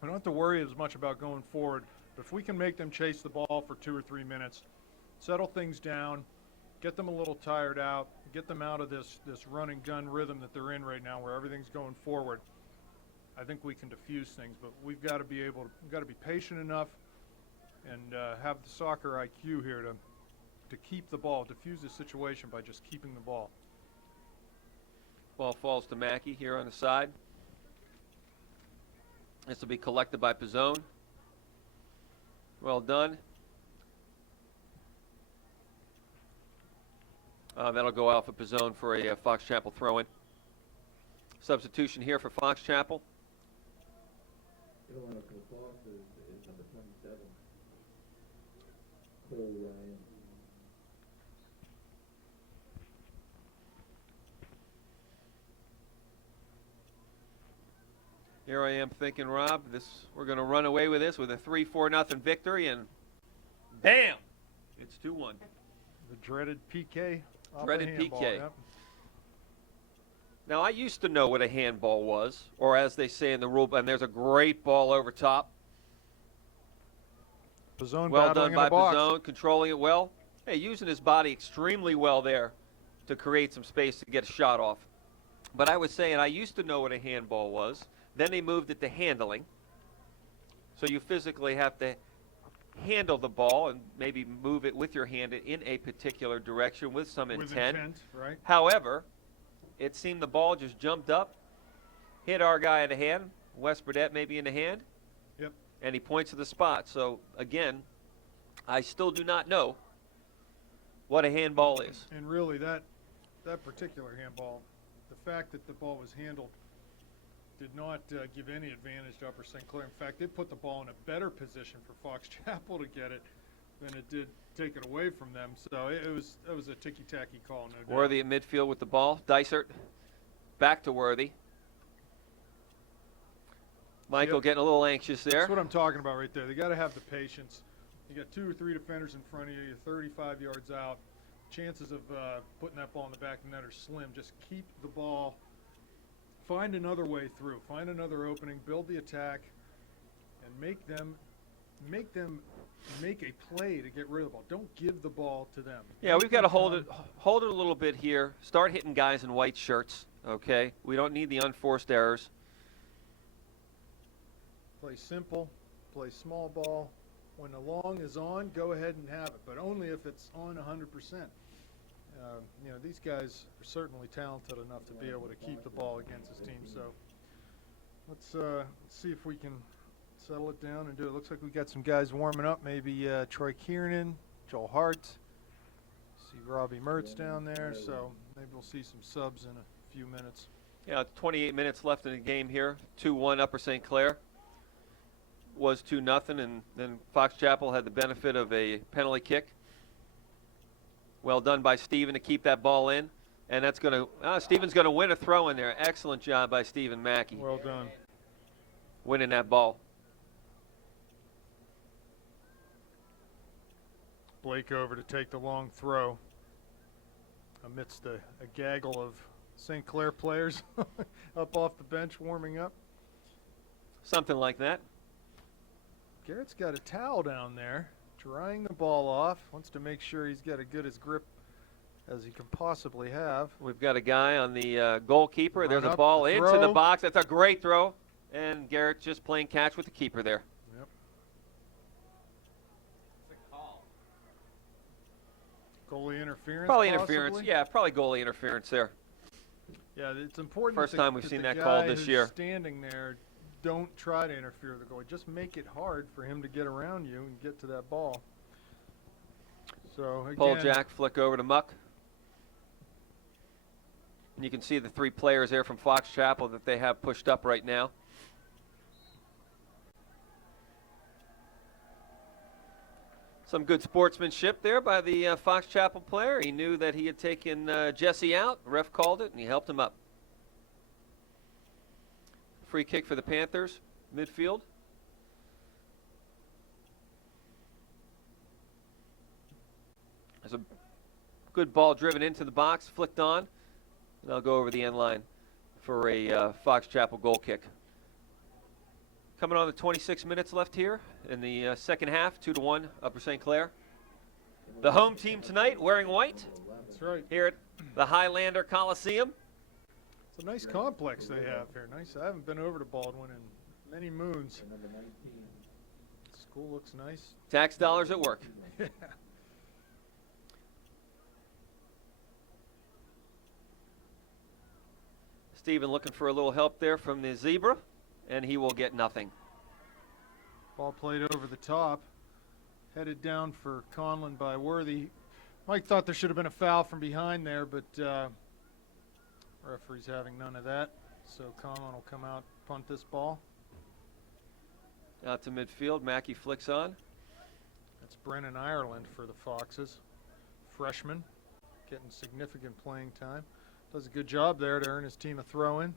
We don't have to worry as much about going forward, but if we can make them chase the ball for 2 or 3 minutes, settle things down, get them a little tired out, get them out of this run and gun rhythm that they're in right now where everything's going forward, I think we can diffuse things. But we've got to be patient enough and have the soccer IQ here to keep the ball, diffuse the situation by just keeping the ball. Ball falls to Mackey here on the side. This will be collected by Pizzone. Well done. That'll go out for Pizzone for a Fox Chapel throw-in. Substitution here for Fox Chapel. The lineup for the Fox is number 27, Cole Ryan. Here I am thinking, Rob, we're going to run away with this with a 3-4-0 victory, and bam, it's 2-1. The dreaded PK. off a Dreaded handball, PK. yep. Now, I used to know what a handball was, or as they say in the rule, and there's a great ball over top. Pizzone Well battling done in by the box. Pizzone, controlling it well. Hey, using his body extremely well there to create some space to get a shot off. But I was saying I used to know what a handball was. Then they moved it to handling. So you physically have to handle the ball and maybe move it with your hand in a particular direction with some With intent. right? However, it seemed the ball just jumped up, hit our guy in the hand, Wes Burdett maybe in the hand. Yep. And he points to the spot. So, again, I still do not know what a handball is. And really, that particular handball, the fact that the ball was handled did not give any advantage to Upper St. Clair. In fact, it put the ball in a better position for Fox Chapel to get it than it did take it away from them. So it was a ticky-tacky call, no doubt. Worthy at midfield with the ball. Dysert back to Worthy. Michael Yep. getting a little anxious there. That's what I'm talking about right there. They got to have the patience. You got 2 or 3 defenders in front of you. You're 35 yards out. Chances of putting that ball in the back of the net are slim. Just keep the ball. Find another way through. Find another opening. Build the attack, and make them make a play to get rid of the ball. Don't give the ball to them. Yeah, we've got to hold it a little bit here. Start hitting guys in white shirts, okay? We don't need the unforced errors. Play simple. Play small ball. When the long is on, go ahead and have it, but only if it's on 100%. These guys are certainly talented enough to be able to keep the ball against his team. So let's see if we can settle it down and do it. Looks like we got some guys warming up. Maybe Troy Kiernan, Joel Hart. See Robbie Mertz down there. So maybe we'll see some subs in a few minutes. Yeah, 28 minutes left in the game here. 2-1 Upper St. Clair. Was 2-0, and then Fox Chapel had the benefit of a penalty kick. Well done by Steven to keep that ball in. And that's going to, Steven's going to win a throw in there. Excellent job by Steven Mackey. Well done. Winning that ball. Blake over to take the long throw amidst a gaggle of St. Clair players up off the bench warming up. Something like that. Garrett's got a towel down there, drying the ball off. Wants to make sure he's got as good a grip as he can possibly have. We've got a guy on the goalkeeper. There's Run a up, ball the into the throw. box. That's a great throw. And Garrett just playing catch with the keeper there. Yep. Goalie interference. Probably possibly? interference. Yeah, probably goalie interference there. Yeah, it's important. First that the- time we've that seen the that called guy this who's year. Standing there, don't try to interfere with the goalie. Just make it hard for him to get around you and get to that ball. So again, Pull jack, flick over to Muck. And you can see the 3 players there from Fox Chapel that they have pushed up right now. Some good sportsmanship there by the Fox Chapel player. He knew that he had taken Jesse out. The ref called it, and he helped him up. Free kick for the Panthers, midfield. There's a good ball driven into the box, flicked on, and I'll go over the end line for a Fox Chapel goal kick. Coming on to 26 minutes left here in the second half, 2-1 Upper St. Clair. The home team tonight wearing white That's right. here at the Highlander Coliseum. It's a nice complex they have here. Nice. I haven't been over to Baldwin in many moons. Number 19, School looks nice. Tax dollars at work. Steven looking for a little help there from the zebra, and he will get nothing. Ball played over the top. headed down for Conlon by Worthy. Mike thought there should have been a foul from behind there, but referee's having none of that. So Conlon will come out, punt this ball. Out to midfield, Mackey flicks on. That's Brennan Ireland for the Foxes. Freshman, getting significant playing time. Does a good job there to earn his team a throw-in.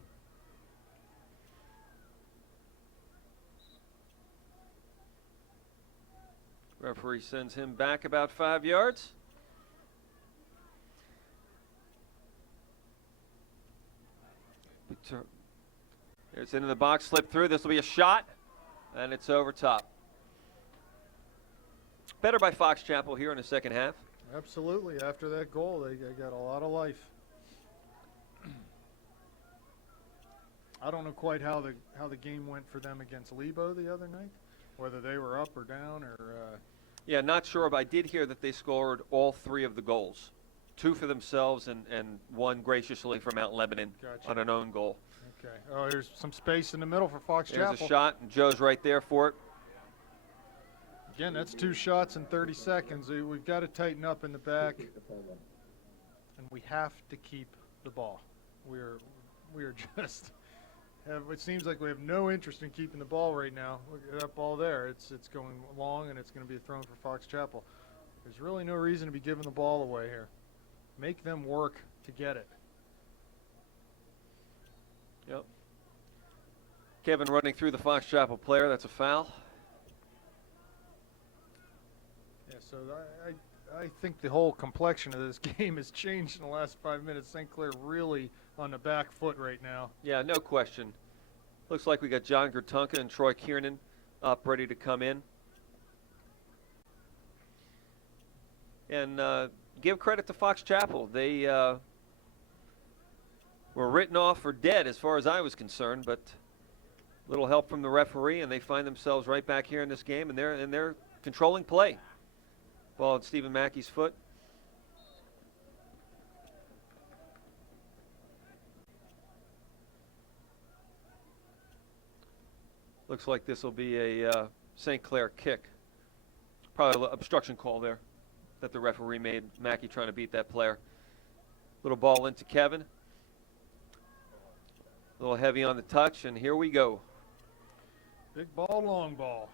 Referee sends him back about 5 yards. There's into the box, slip through. This will be a shot, and it's over top. Better by Fox Chapel here in the second half. Absolutely. After that goal, they got a lot of life. I don't know quite how the game went for them against Lebo the other night, whether they were up or down or. Yeah, not sure, but I did hear that they scored all 3 of the goals. 2 for themselves and 1 graciously for Mount Lebanon on an own goal. Okay. Oh, here's some space in the middle for Fox Chapel. There's a shot, and Joe's right there for it. Again, that's 2 shots in 30 seconds. We've got to tighten up in the back, and we have to keep the ball. We're just it seems like we have no interest in keeping the ball right now. Look at that ball there. It's going long, and it's going to be a throw for Fox Chapel. There's really no reason to be giving the ball away here. Make them work to get it. Yep. Kevin running through the Fox Chapel player. That's a foul. Yeah, so I think the whole complexion of this game has changed in the last 5 minutes. St. Clair really on the back foot right now. Yeah, no question. Looks like we got John Gertunka and Troy Kiernan up ready to come in. And give credit to Fox Chapel. They were written off for dead as far as I was concerned, but little help from the referee, and they find themselves right back here in this game, and they're controlling play. Ball at Stephen Mackey's foot. Looks like this will be a St. Clair kick. Probably an obstruction call there that the referee made. Mackey trying to beat that player. Little ball into Kevin. A little heavy on the touch, and here we go. Big ball, long ball.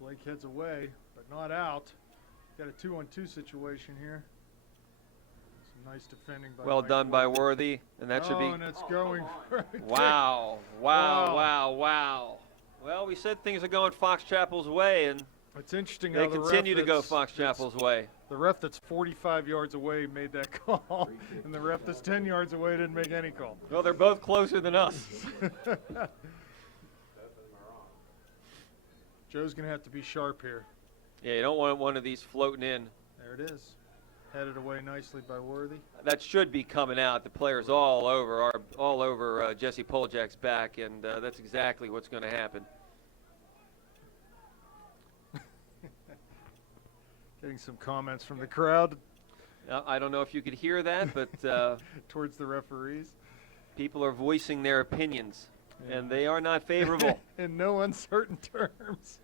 Blake heads away, but not out. Got a 2-on-2 situation here. Some nice defending by Well Mike done by Worthy. Worthy, and that should be. And it's going for a Wow, wow, wow, wow. Well, we said things are going Fox Chapel's way, and it's interesting they how the continue ref to go Fox Chapel's way. The ref that's 45 yards away made that call, and the ref that's 10 yards away didn't make any call. Well, they're both closer than us. Joe's going to have to be sharp here. Yeah, you don't want one of these floating in. There it is. Headed away nicely by Worthy. That should be coming out. The player's all over Jesse Poljak's back, and that's exactly what's going to happen. Getting some comments from the crowd I don't know if you could hear that, but towards the referees. people are voicing their opinions, Yeah. and they are not favorable. In no uncertain terms.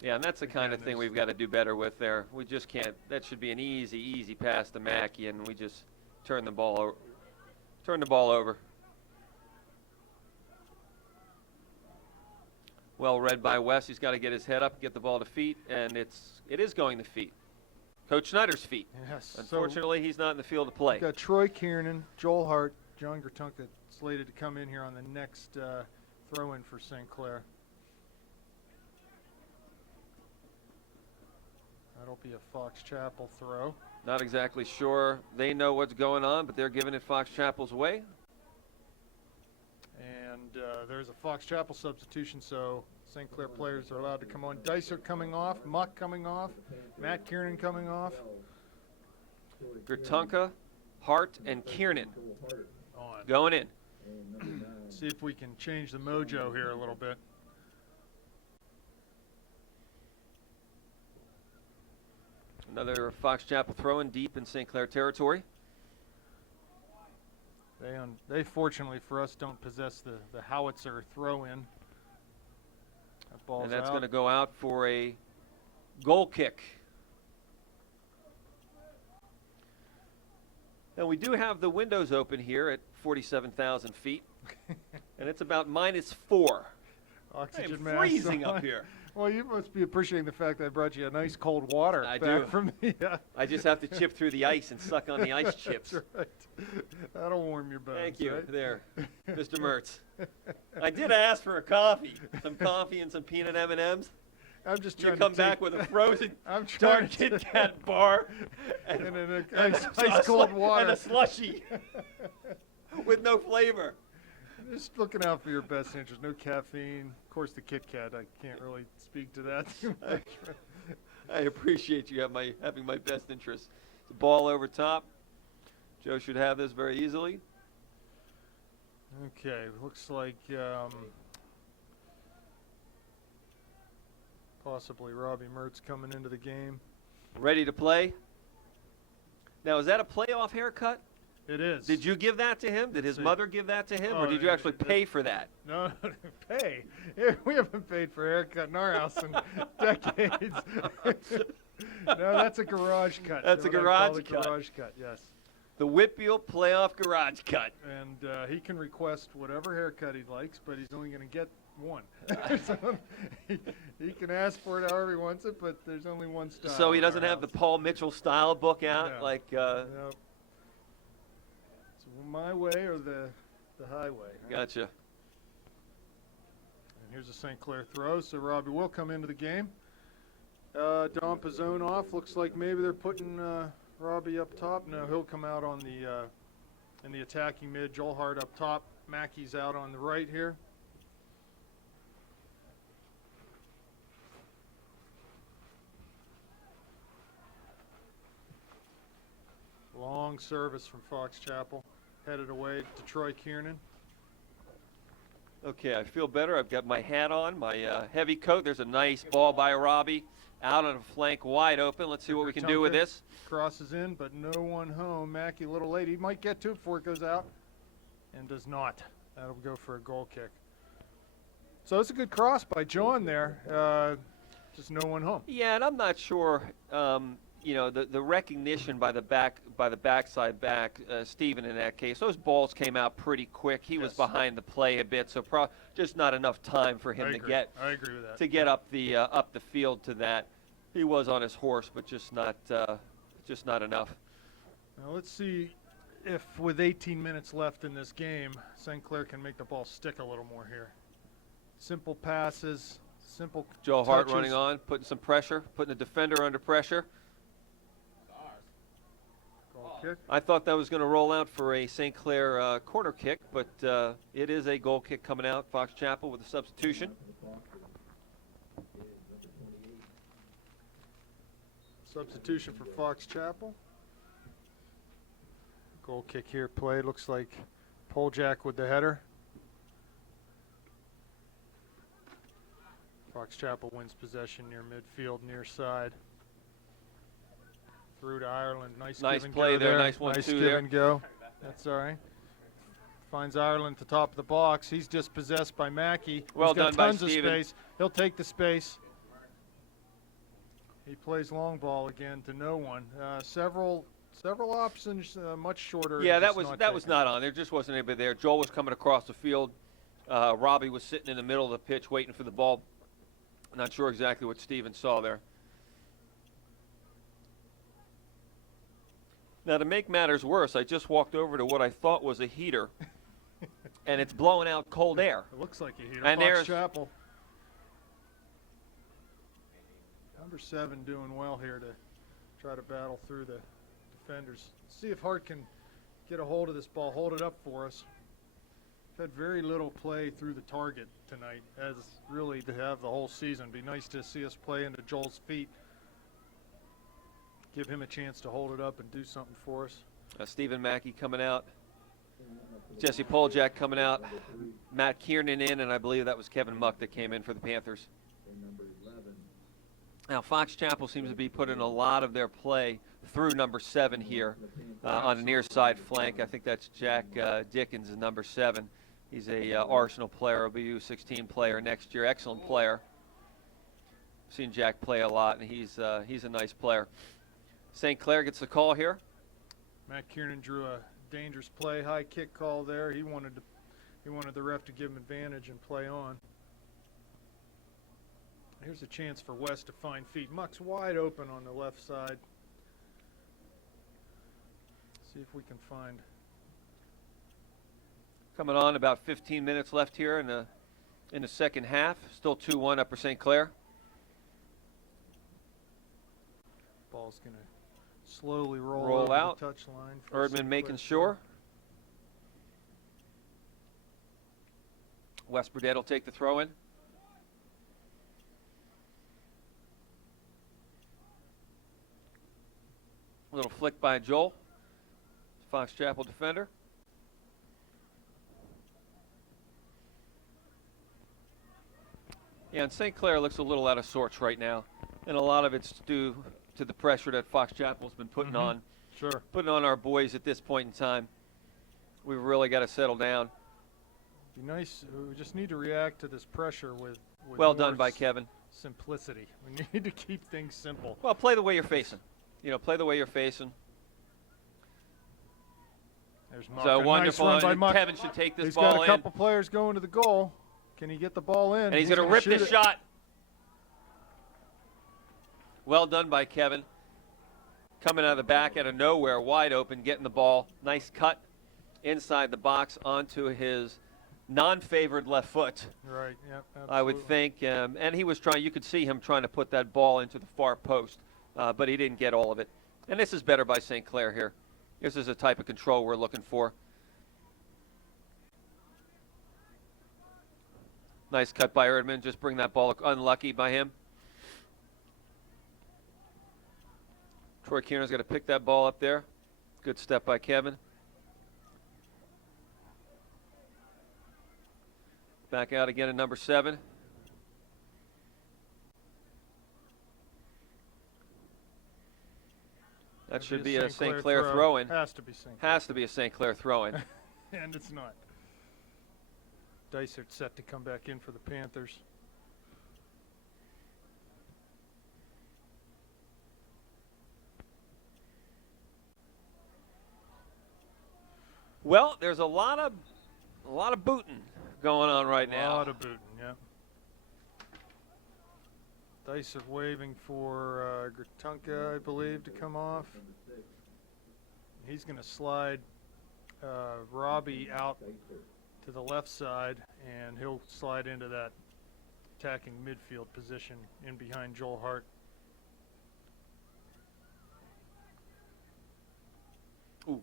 Yeah, and that's the kind of thing we've got to do better with there. We just can't. That should be an easy pass to Mackey, and we just turn the ball over. Well read by Wes. He's got to get his head up, get the ball to feet, and it is going to feet. Coach Snyder's feet. Yes. Unfortunately, he's not in the field to play. We've got Troy Kiernan, Joel Hart, John Gertunka slated to come in here on the next throw-in for St. Clair. That'll be a Fox Chapel throw. Not exactly sure they know what's going on, but they're giving it Fox Chapel's way. And there's a Fox Chapel substitution, so St. Clair players are allowed to come on. Dicer coming off, Muck coming off, Matt Kiernan coming off. Gertunka, Hart, and Kiernan On. going in. See if we can change the mojo here a little bit. Another Fox Chapel throw-in deep in St. Clair territory. They fortunately for us don't possess the howitzer throw-in. That ball's And that's out. going to go out for a goal kick. Now, we do have the windows open here at 47,000 feet, and it's about -4. Oxygen I'm mask freezing on. up here. Well, you must be appreciting the fact that I brought you a nice cold water I back do. from the. I just have to chip through the ice and suck on the ice chips. That's right. That'll warm your bones. Thank you. Right? There, Mr. Mertz. I did ask for a coffee, some coffee and some peanut M&Ms. I'm just You trying come to back take, with a frozen I'm trying dark to Kit Kat bar and and, an and ice cold water. and a slushie with no flavor. Just looking out for your best interest. No caffeine. Of course, the Kit Kat. I can't really speak to that too much. I appreciate you having my best interest. The ball over top. Joe should have this very easily. Okay, looks like possibly Robbie Mertz coming into the game. Ready to play. Now, is that a playoff haircut? It is. Did you give that to him? Did his See. mother give that to him? Oh, Or did you actually it- pay for that? No, pay. Yeah, we haven't paid for a haircut in our house in decades. No, that's a garage cut. That's a what I call garage the cut. Garage cut, yes. The WPIAL playoff garage cut. And he can request whatever haircut he likes, but he's only going to get one. So he can ask for it however he wants it, but there's only one style. So he in our doesn't have the house. Paul Mitchell style book out No. like Nope. It's my way or the highway. Right? gotcha. And here's a St. Clair throw, so Robbie will come into the game. Don Pizzone off. Looks like maybe they're putting Robbie up top. No, he'll come out on the in the attacking mid. Joel Hart up top. Mackey's out on the right here. Long service from Fox Chapel. Headed away to Troy Kiernan. Okay, I feel better. I've got my hat on, my heavy coat. There's a nice ball by Robbie. Out on a flank wide open. Let's see what we can do with this. Crosses in, but no one home. Mackey, a little late. He might get to it before it goes out. And does not. That'll go for a goal kick. So it's a good cross by John there. Just no one home. Yeah, and I'm not sure. You know, the recognition by the backside back, Steven in that case. Those balls came out pretty quick. He was Yes. behind the play a bit, so just not enough time for him I to agree. get I agree with that. to get up the field to that. He was on his horse, but just not enough. Now let's see if with 18 minutes left in this game, St. Clair can make the ball stick a little more here. Simple passes, simple Joe Hart touches. running on, putting some pressure, putting the defender under pressure. Goal kick. I thought that was going to roll out for a St. Clair corner kick, but it is a goal kick coming out. Fox Chapel with a substitution. Substitution for Fox Chapel. Goal kick here played. Looks like Poljak with the header. Fox Chapel wins possession near midfield, near side. Through to Ireland. Nice give and play go there. Nice 1-2 Nice give there. and go. That's all right. Finds Ireland at the top of the box. He's dispossessed by Mackey. Well He's got done by tons of Steven. space. He'll take the space. He plays long ball again to no one. Several options, much shorter. Yeah, and that just was not that was taken. not on. There just wasn't anybody there. Joel was coming across the field. Robbie was sitting in the middle of the pitch waiting for the ball. Not sure exactly what Steven saw there. Now, to make matters worse, I just walked over to what I thought was a heater, and it's blowing out cold air. It looks like a heater. And Fox there's- Chapel. Number 7 doing well here to try to battle through the defenders. See if Hart can get a hold of this ball, hold it up for us. Had very little play through the target tonight, as really to have the whole season. Be nice to see us play into Joel's feet. Give him a chance to hold it up and do something for us. Stephen Mackey coming out. Jesse Poljak coming out. Matt Kiernan in, and I believe that was Kevin Muck that came in for the Panthers. Now, Fox Chapel seems to be putting a lot of their play through number 7 here on the near side flank. I think that's Jack Dickens, number 7. He's a Arsenal player, a BU16 player next year. Excellent player. Seen Jack play a lot, and he's a nice player. St. Clair gets the call here. Matt Kiernan drew a dangerous play, high kick call there. He wanted the ref to give him advantage and play on. Here's a chance for West to find feet. Muck's wide open on the left side. See if we can find. Coming on, about 15 minutes left here in the second half. Still 2-1 Upper St. Clair. Ball's going to slowly roll over out. the touch line. Erdman making sure. West Burdett will take the throw in. A little flick by Joel, Fox Chapel defender. Yeah, and St. Clair looks a little out of sorts right now, and a lot of it's due to the pressure that Fox Chapel's been putting on. Sure. Putting on our boys at this point in time. We've really got to settle down. Be nice. We just need to react to this pressure with Well more done by Kevin. Simplicity. We need to keep things simple. Well, play the way you're facing. You know, play the way you're facing. There's Muck. So A wonderful. nice run by Muck. Kevin should take this He's ball got a in. couple players going to the goal. Can he get the ball in? And he's going to rip shoot this it. shot. Well done by Kevin. Coming out of the back out of nowhere, wide open, getting the ball. Nice cut inside the box onto his non-favored left foot. Right, yep, absolutely. I would think. And he was trying, you could see him trying to put that ball into the far post, but he didn't get all of it. And this is better by St. Clair here. This is the type of control we're looking for. Nice cut by Erdman. Just bring that ball, unlucky by him. Troy Kiernan's got to pick that ball up there. Good step by Kevin. Back out again at number 7. That should be a St. Clair throw-in. Has to be St. Clair. Has to be a St. Clair throw-in. And it's not. Dysart set to come back in for the Panthers. Well, there's a lot of booting going on right now. A lot of booting, yeah. Dysart waving for Gratunka, I believe, to come off. He's going to slide Robbie out to the left side, and he'll slide into that attacking midfield position in behind Joel Hart. Ooh.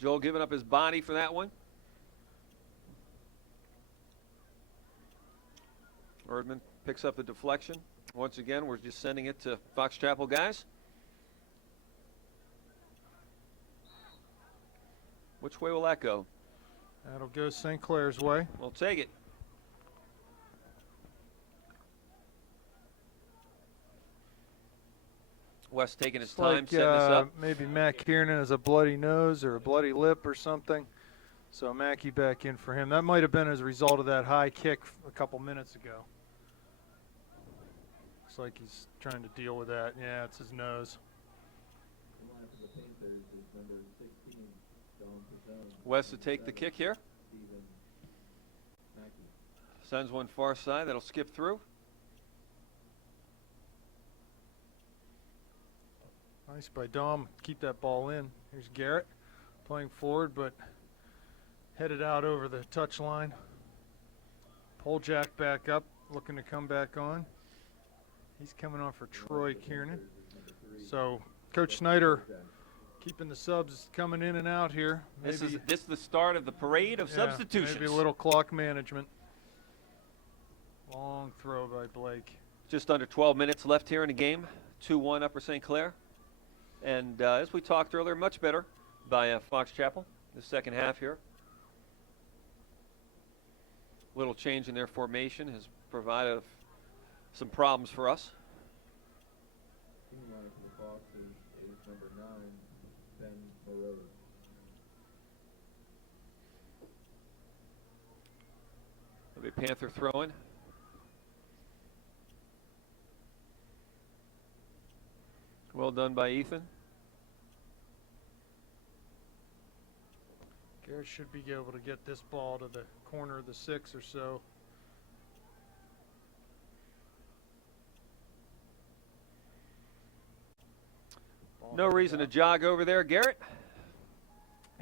Joel giving up his body for that one. Erdman picks up the deflection. Once again, we're just sending it to Fox Chapel guys. Which way will that go? That'll go St. Clair's way. We'll take it. West taking his time setting this up. Maybe Matt Kiernan has a bloody nose or a bloody lip or something. So Mackey back in for him. That might have been as a result of that high kick a couple minutes ago. Looks like he's trying to deal with that. Yeah, it's his nose. West to take the kick here. Sends one far side. That'll skip through. Nice by Dom. Keep that ball in. Here's Garrett playing forward, but headed out over the touch line. Pull Jack back up, looking to come back on. He's coming on for Troy Kiernan. So Coach Snyder keeping the subs coming in and out here. This is the start of the parade of substitutions. Maybe a little clock management. Long throw by Blake. Just under 12 minutes left here in the game. 2-1 Upper St. Clair. And as we talked earlier, much better by Fox Chapel the second half here. Little change in their formation has provided some problems for us. Number 9, Ben Moreau. There'll be Panther throwing. Well done by Ethan. Garrett should be able to get this ball to the corner of the 6 or so. No reason to jog over there, Garrett.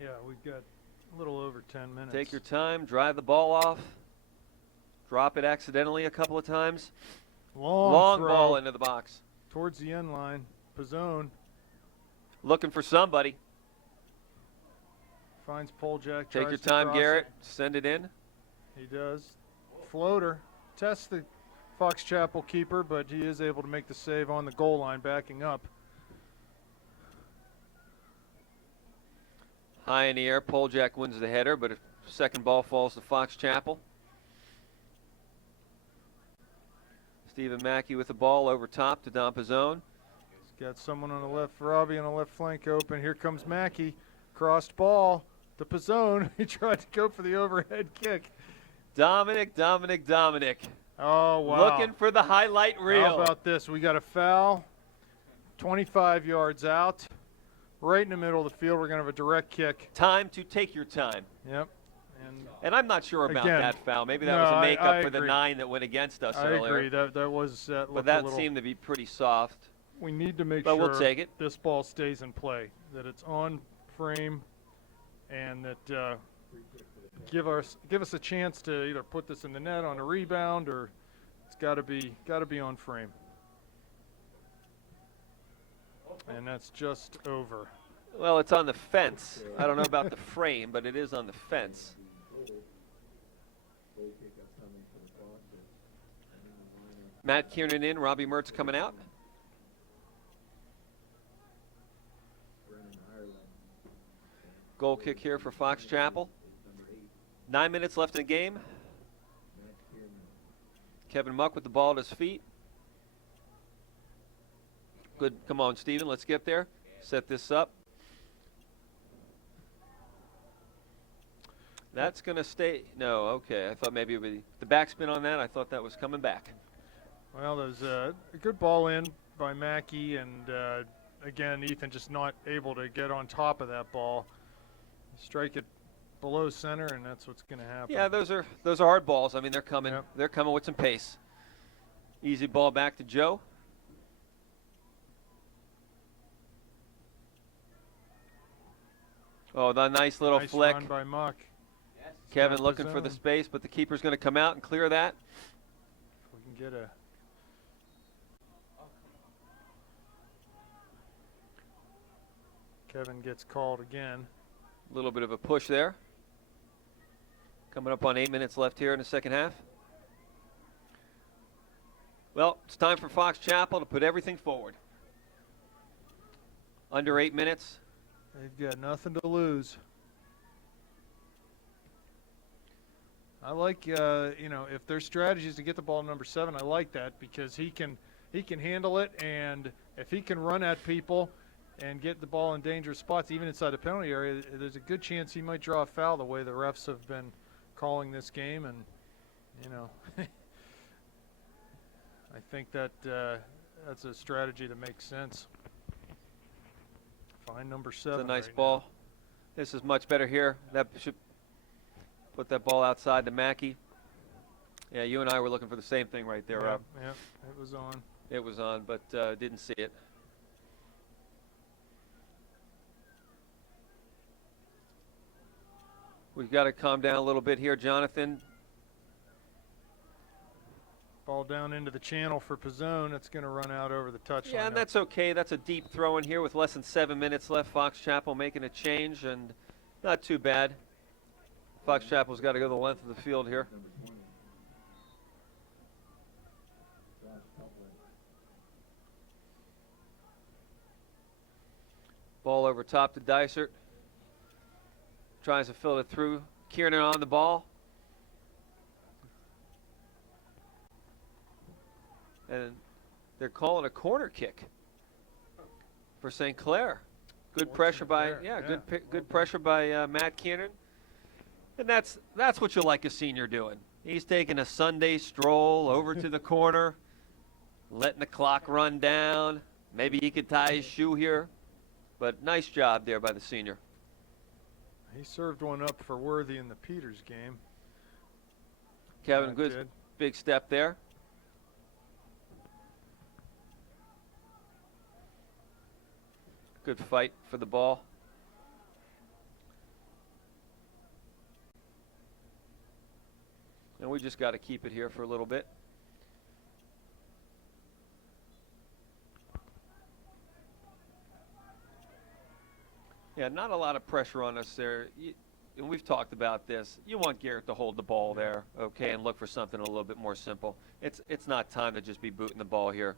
Yeah, we've got a little over 10 minutes. Take your time, drive the ball off, drop it accidentally a couple of times. Long throw ball into the box. towards the end line. Pizzone Looking for somebody. finds Poljak. Take tries your to time, cross Garrett. it. Send it in. He does. Floater. Tests the Fox Chapel keeper, but he is able to make the save on the goal line, backing up. High in the air. Poljak wins the header, but a second ball falls to Fox Chapel. Stephen Mackey with the ball over top to Don Pizzone. He's got someone on the left, Robbie on the left flank open. Here comes Mackey. Crossed ball to Pizzone. He tried to go for the overhead kick. Dominic. Oh, wow. Looking for the highlight reel. How about this? We got a foul, 25 yards out, right in the middle of the field. We're going to have a direct kick. Time to take your time. Yep. And I'm not sure about Again, that foul. Maybe that no, was a I makeup for the agree. 9 that went against us I earlier. agree. That was But looked that a little, seemed to be pretty soft. we need to make But sure we'll take it. this ball stays in play, that it's on frame, and that give us a chance to either put this in the net on a rebound, or it's got to be on frame. And that's just over. Well, it's on the fence. I don't know about the frame, but it is on the fence. Matt Kiernan in, Robbie Mertz coming out. Goal kick here for Fox Chapel. 9 minutes left in the game. Kevin Muck with the ball at his feet. Good. Come on, Steven. Let's get there. Set this up. That's going to stay. No, okay. I thought maybe it would be the backspin on that. I thought that was coming back. Well, there's a good ball in by Mackey, and again, Ethan just not able to get on top of that ball. Strike it below center, and that's what's going to happen. Yeah, those are hard balls. I mean, they're coming. Yep. They're coming with some pace. Easy ball back to Joe. Oh, the nice little nice flick. run by Muck. Kevin Got looking the for the zone. space, but the keeper's going to come out and clear that. If we can get a Kevin gets called again. A little bit of a push there. Coming up on 8 minutes left here in the second half. Well, it's time for Fox Chapel to put everything forward. Under 8 minutes. They've got nothing to lose. I like, if their strategy is to get the ball to number 7, I like that, because he can handle it, and if he can run at people and get the ball in dangerous spots, even inside the penalty area, there's a good chance he might draw a foul the way the refs have been calling this game, and I think that that's a strategy that makes sense. Find number 7. It's a nice right ball. now. This is much better here. That should put that ball outside to Mackey. Yeah, you and I were looking for the same thing right there, Rob. Yeah, it was on. It was on, but didn't see it. We've got to calm down a little bit here, Jonathan. Ball down into the channel for Pizzone. It's going to run out over the touchline. Yeah, and that's okay. That's a deep throw in here with less than 7 minutes left. Fox Chapel making a change, and not too bad. Fox Chapel's got to go the length of the field here. Ball over top to Dysert. Tries to fill it through. Kiernan on the ball. And they're calling a corner kick for St. Clair. Good pressure by, good pressure by Matt Kiernan. And that's what you like a senior doing. He's taking a Sunday stroll over to the corner, letting the clock run down, Maybe he could tie his shoe here, but nice job there by the senior. He served one up for Worthy in the Peters game. Kevin, good big step there. Good fight for the ball. And we just got to keep it here for a little bit. Yeah, not a lot of pressure on us there. And we've talked about this. You want Garrett to hold the ball there, okay, and look for something a little bit more simple. It's not time to just be booting the ball here.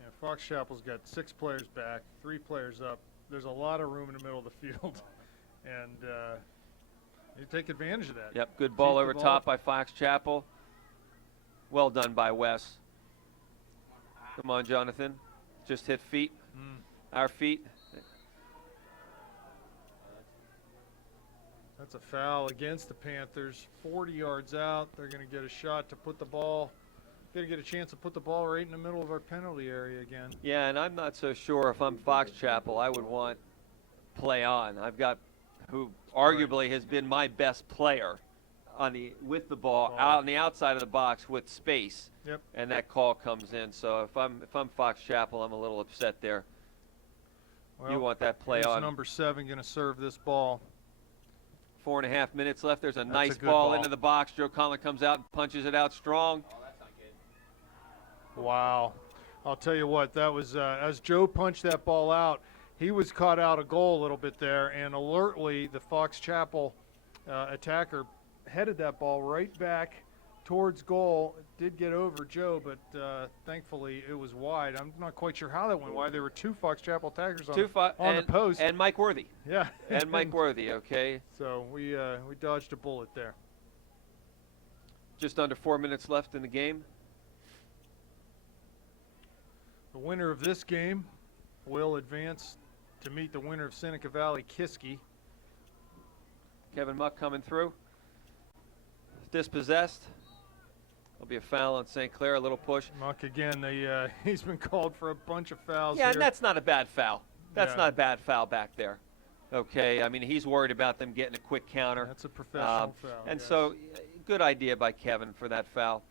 Yeah, Fox Chapel's got 6 players back, 3 players up. There's a lot of room in the middle of the field, and you take advantage of that. Yep, good ball over top by Fox Chapel. Well done by Wes. Come on, Jonathan. Just hit feet. Our feet. That's a foul against the Panthers. 40 yards out. They're going to get a shot to put the ball. Going to get a chance to put the ball right in the middle of our penalty area again. Yeah, and I'm not so sure if I'm Fox Chapel, I would want play on. I've got who arguably has been my best player on with the ball out on the outside of the box with space. Yep. And that call comes in. So if I'm Fox Chapel, I'm a little upset there. Well, you want that play on. Number 7 going to serve this ball. 4.5 minutes left. There's a That's nice a good ball into the box. Joe Conlon comes out and punches it out strong. Oh, that's not good. Wow. I'll tell you what, that was, as Joe punched that ball out, he was caught out of goal a little bit there, and alertly the Fox Chapel attacker headed that ball right back towards goal. It did get over Joe, but thankfully it was wide. I'm not quite sure how that went wide. There were 2 Fox Chapel attackers on the post. And Mike Worthy. Yeah. And Mike Worthy, okay. So we dodged a bullet there. Just under 4 minutes left in the game. The winner of this game will advance to meet the winner of Seneca Valley Kiski. Kevin Muck coming through. Dispossessed. There'll be a foul on St. Clair, a little push. Muck again, he's been called for a bunch of fouls Yeah, here. and that's not a bad foul. That's Yeah. not a bad foul back there. Okay, I mean, he's worried about them getting a quick counter. That's a professional foul. And yes. so, good idea by Kevin for that foul.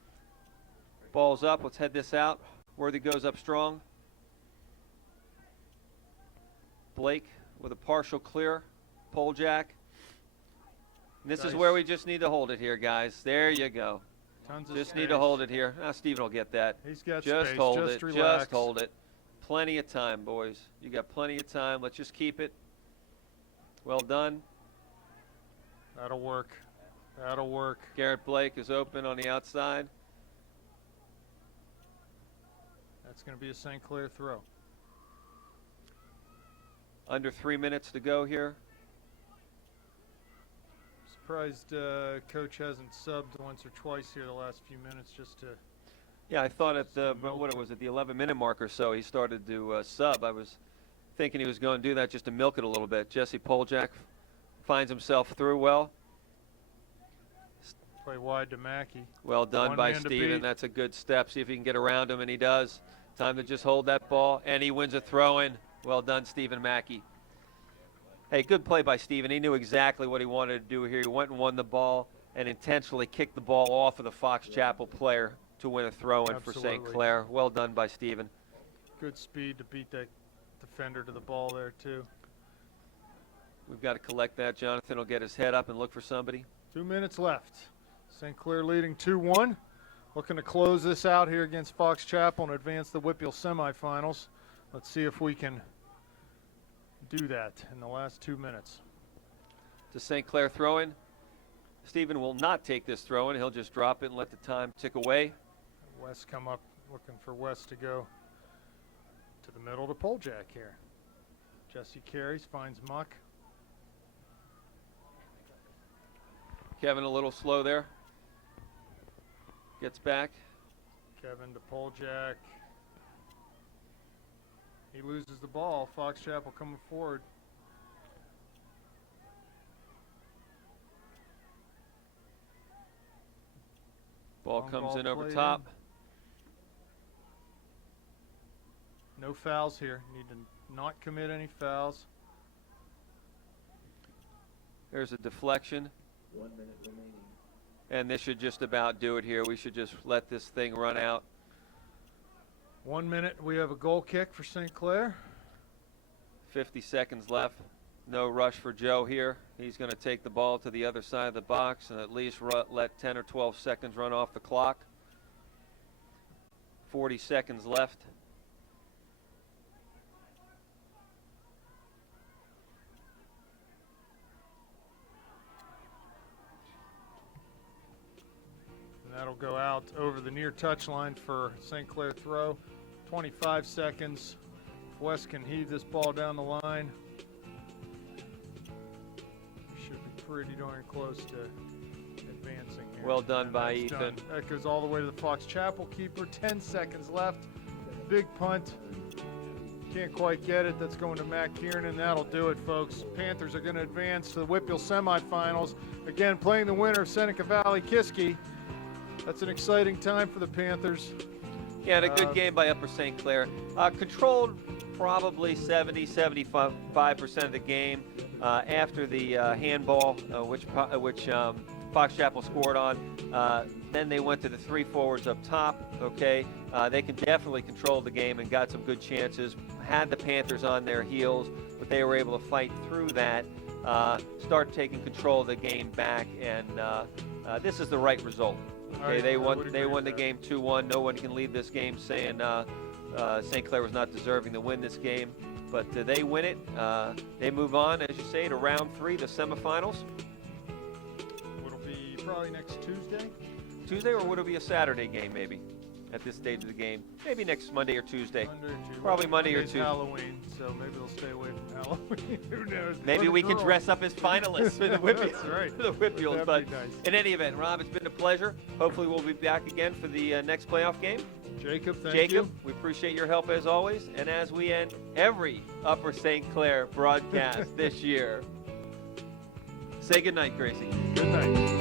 Ball's up. Let's head this out. Worthy goes up strong. Blake with a partial clear. Pole jack. And this is where we just need to hold it here, guys. There you go. Tons of Just space. need to hold it here. Now Steven will get that. He's got Just space. hold Just it. relax. Just hold it. Plenty of time, boys. You got plenty of time. Let's just keep it. Well done. That'll work. That'll work. Garrett Blake is open on the outside. That's going to be a St. Clair throw. Under 3 minutes to go here. Surprised Coach hasn't subbed once or twice here the last few minutes just to. Yeah, I thought at the, what was it, the 11-minute mark or so, he started to sub. I was thinking he was going to do that just to milk it a little bit. Jesse Poljak finds himself through well. Play wide to Mackey. Well done One by man to Steven. beat. That's a good step. See if he can get around him, and he does. Time to just hold that ball, and he wins a throw-in. Well done, Stephen Mackey. Hey, good play by Steven. He knew exactly what he wanted to do here. He went and won the ball and intentionally kicked the ball off of the Fox Chapel player to win a throw-in for St. Absolutely. Clair. Well done by Steven. Good speed to beat that defender to the ball there, too. We've got to collect that. Jonathan will get his head up and look for somebody. 2 minutes left. St. Clair leading 2-1. Looking to close this out here against Fox Chapel and advance the WPIAL semifinals. Let's see if we can do that in the last 2 minutes. To St. Clair throw-in. Steven will not take this throw-in. He'll just drop it and let the time tick away. West come up looking for West to go to the middle to Poljak here. Jesse carries, finds Muck. Kevin a little slow there. Gets back. Kevin to Poljak. He loses the ball. Fox Chapel coming forward. Ball Long comes ball in over played top. No fouls here. Need to not commit any fouls. There's a deflection. 1 minute remaining. And this should just about do it here. We should just let this thing run out. 1 minute. We have a goal kick for St. Clair. 50 seconds left. No rush for Joe here. He's going to take the ball to the other side of the box and at least let 10 or 12 seconds run off the clock. 40 seconds left. And that'll go out over the near touchline for St. Clair throw. 25 seconds. West can heave this ball down the line. Should be pretty darn close to advancing here. Well done And by that's Ethan. done. That goes all the way to the Fox Chapel keeper. 10 seconds left. Big punt. Can't quite get it. That's going to Matt Kiernan. That'll do it, folks. Panthers are going to advance to the WPIAL semifinals. Again, playing the winner of Seneca Valley Kiski. That's an exciting time for the Panthers. Yeah, and a good game by Upper St. Clair. Controlled probably 70-75% of the game after the handball, which Fox Chapel scored on. Then they went to the three forwards up top. Okay, they can definitely control the game and got some good chances. Had the Panthers on their heels, but they were able to fight through that, start taking control of the game back, and this is the right result. Okay, they won the game 2-1. No one can leave this game saying St. Clair was not deserving to win this game, but they win it. They move on, as you say, to round 3, the semifinals. It'll be probably next Tuesday. Tuesday, or would it be a Saturday game maybe at this stage of the game? Maybe next Monday or Tuesday. Monday or Tuesday. Probably Monday or Monday's Tuesday. Halloween, so maybe they'll stay away from Halloween. Who knows? Maybe For we the can girls. dress up as finalists for the WPIAL. That's right. For the WPIAL. That'd But be nice. in any event, Rob, it's been a pleasure. Hopefully we'll be back again for the next playoff game. Jacob, thank Jacob, you. we appreciate your help as always. And as we end every Upper St. Clair broadcast this year, say goodnight, Gracie. Good night.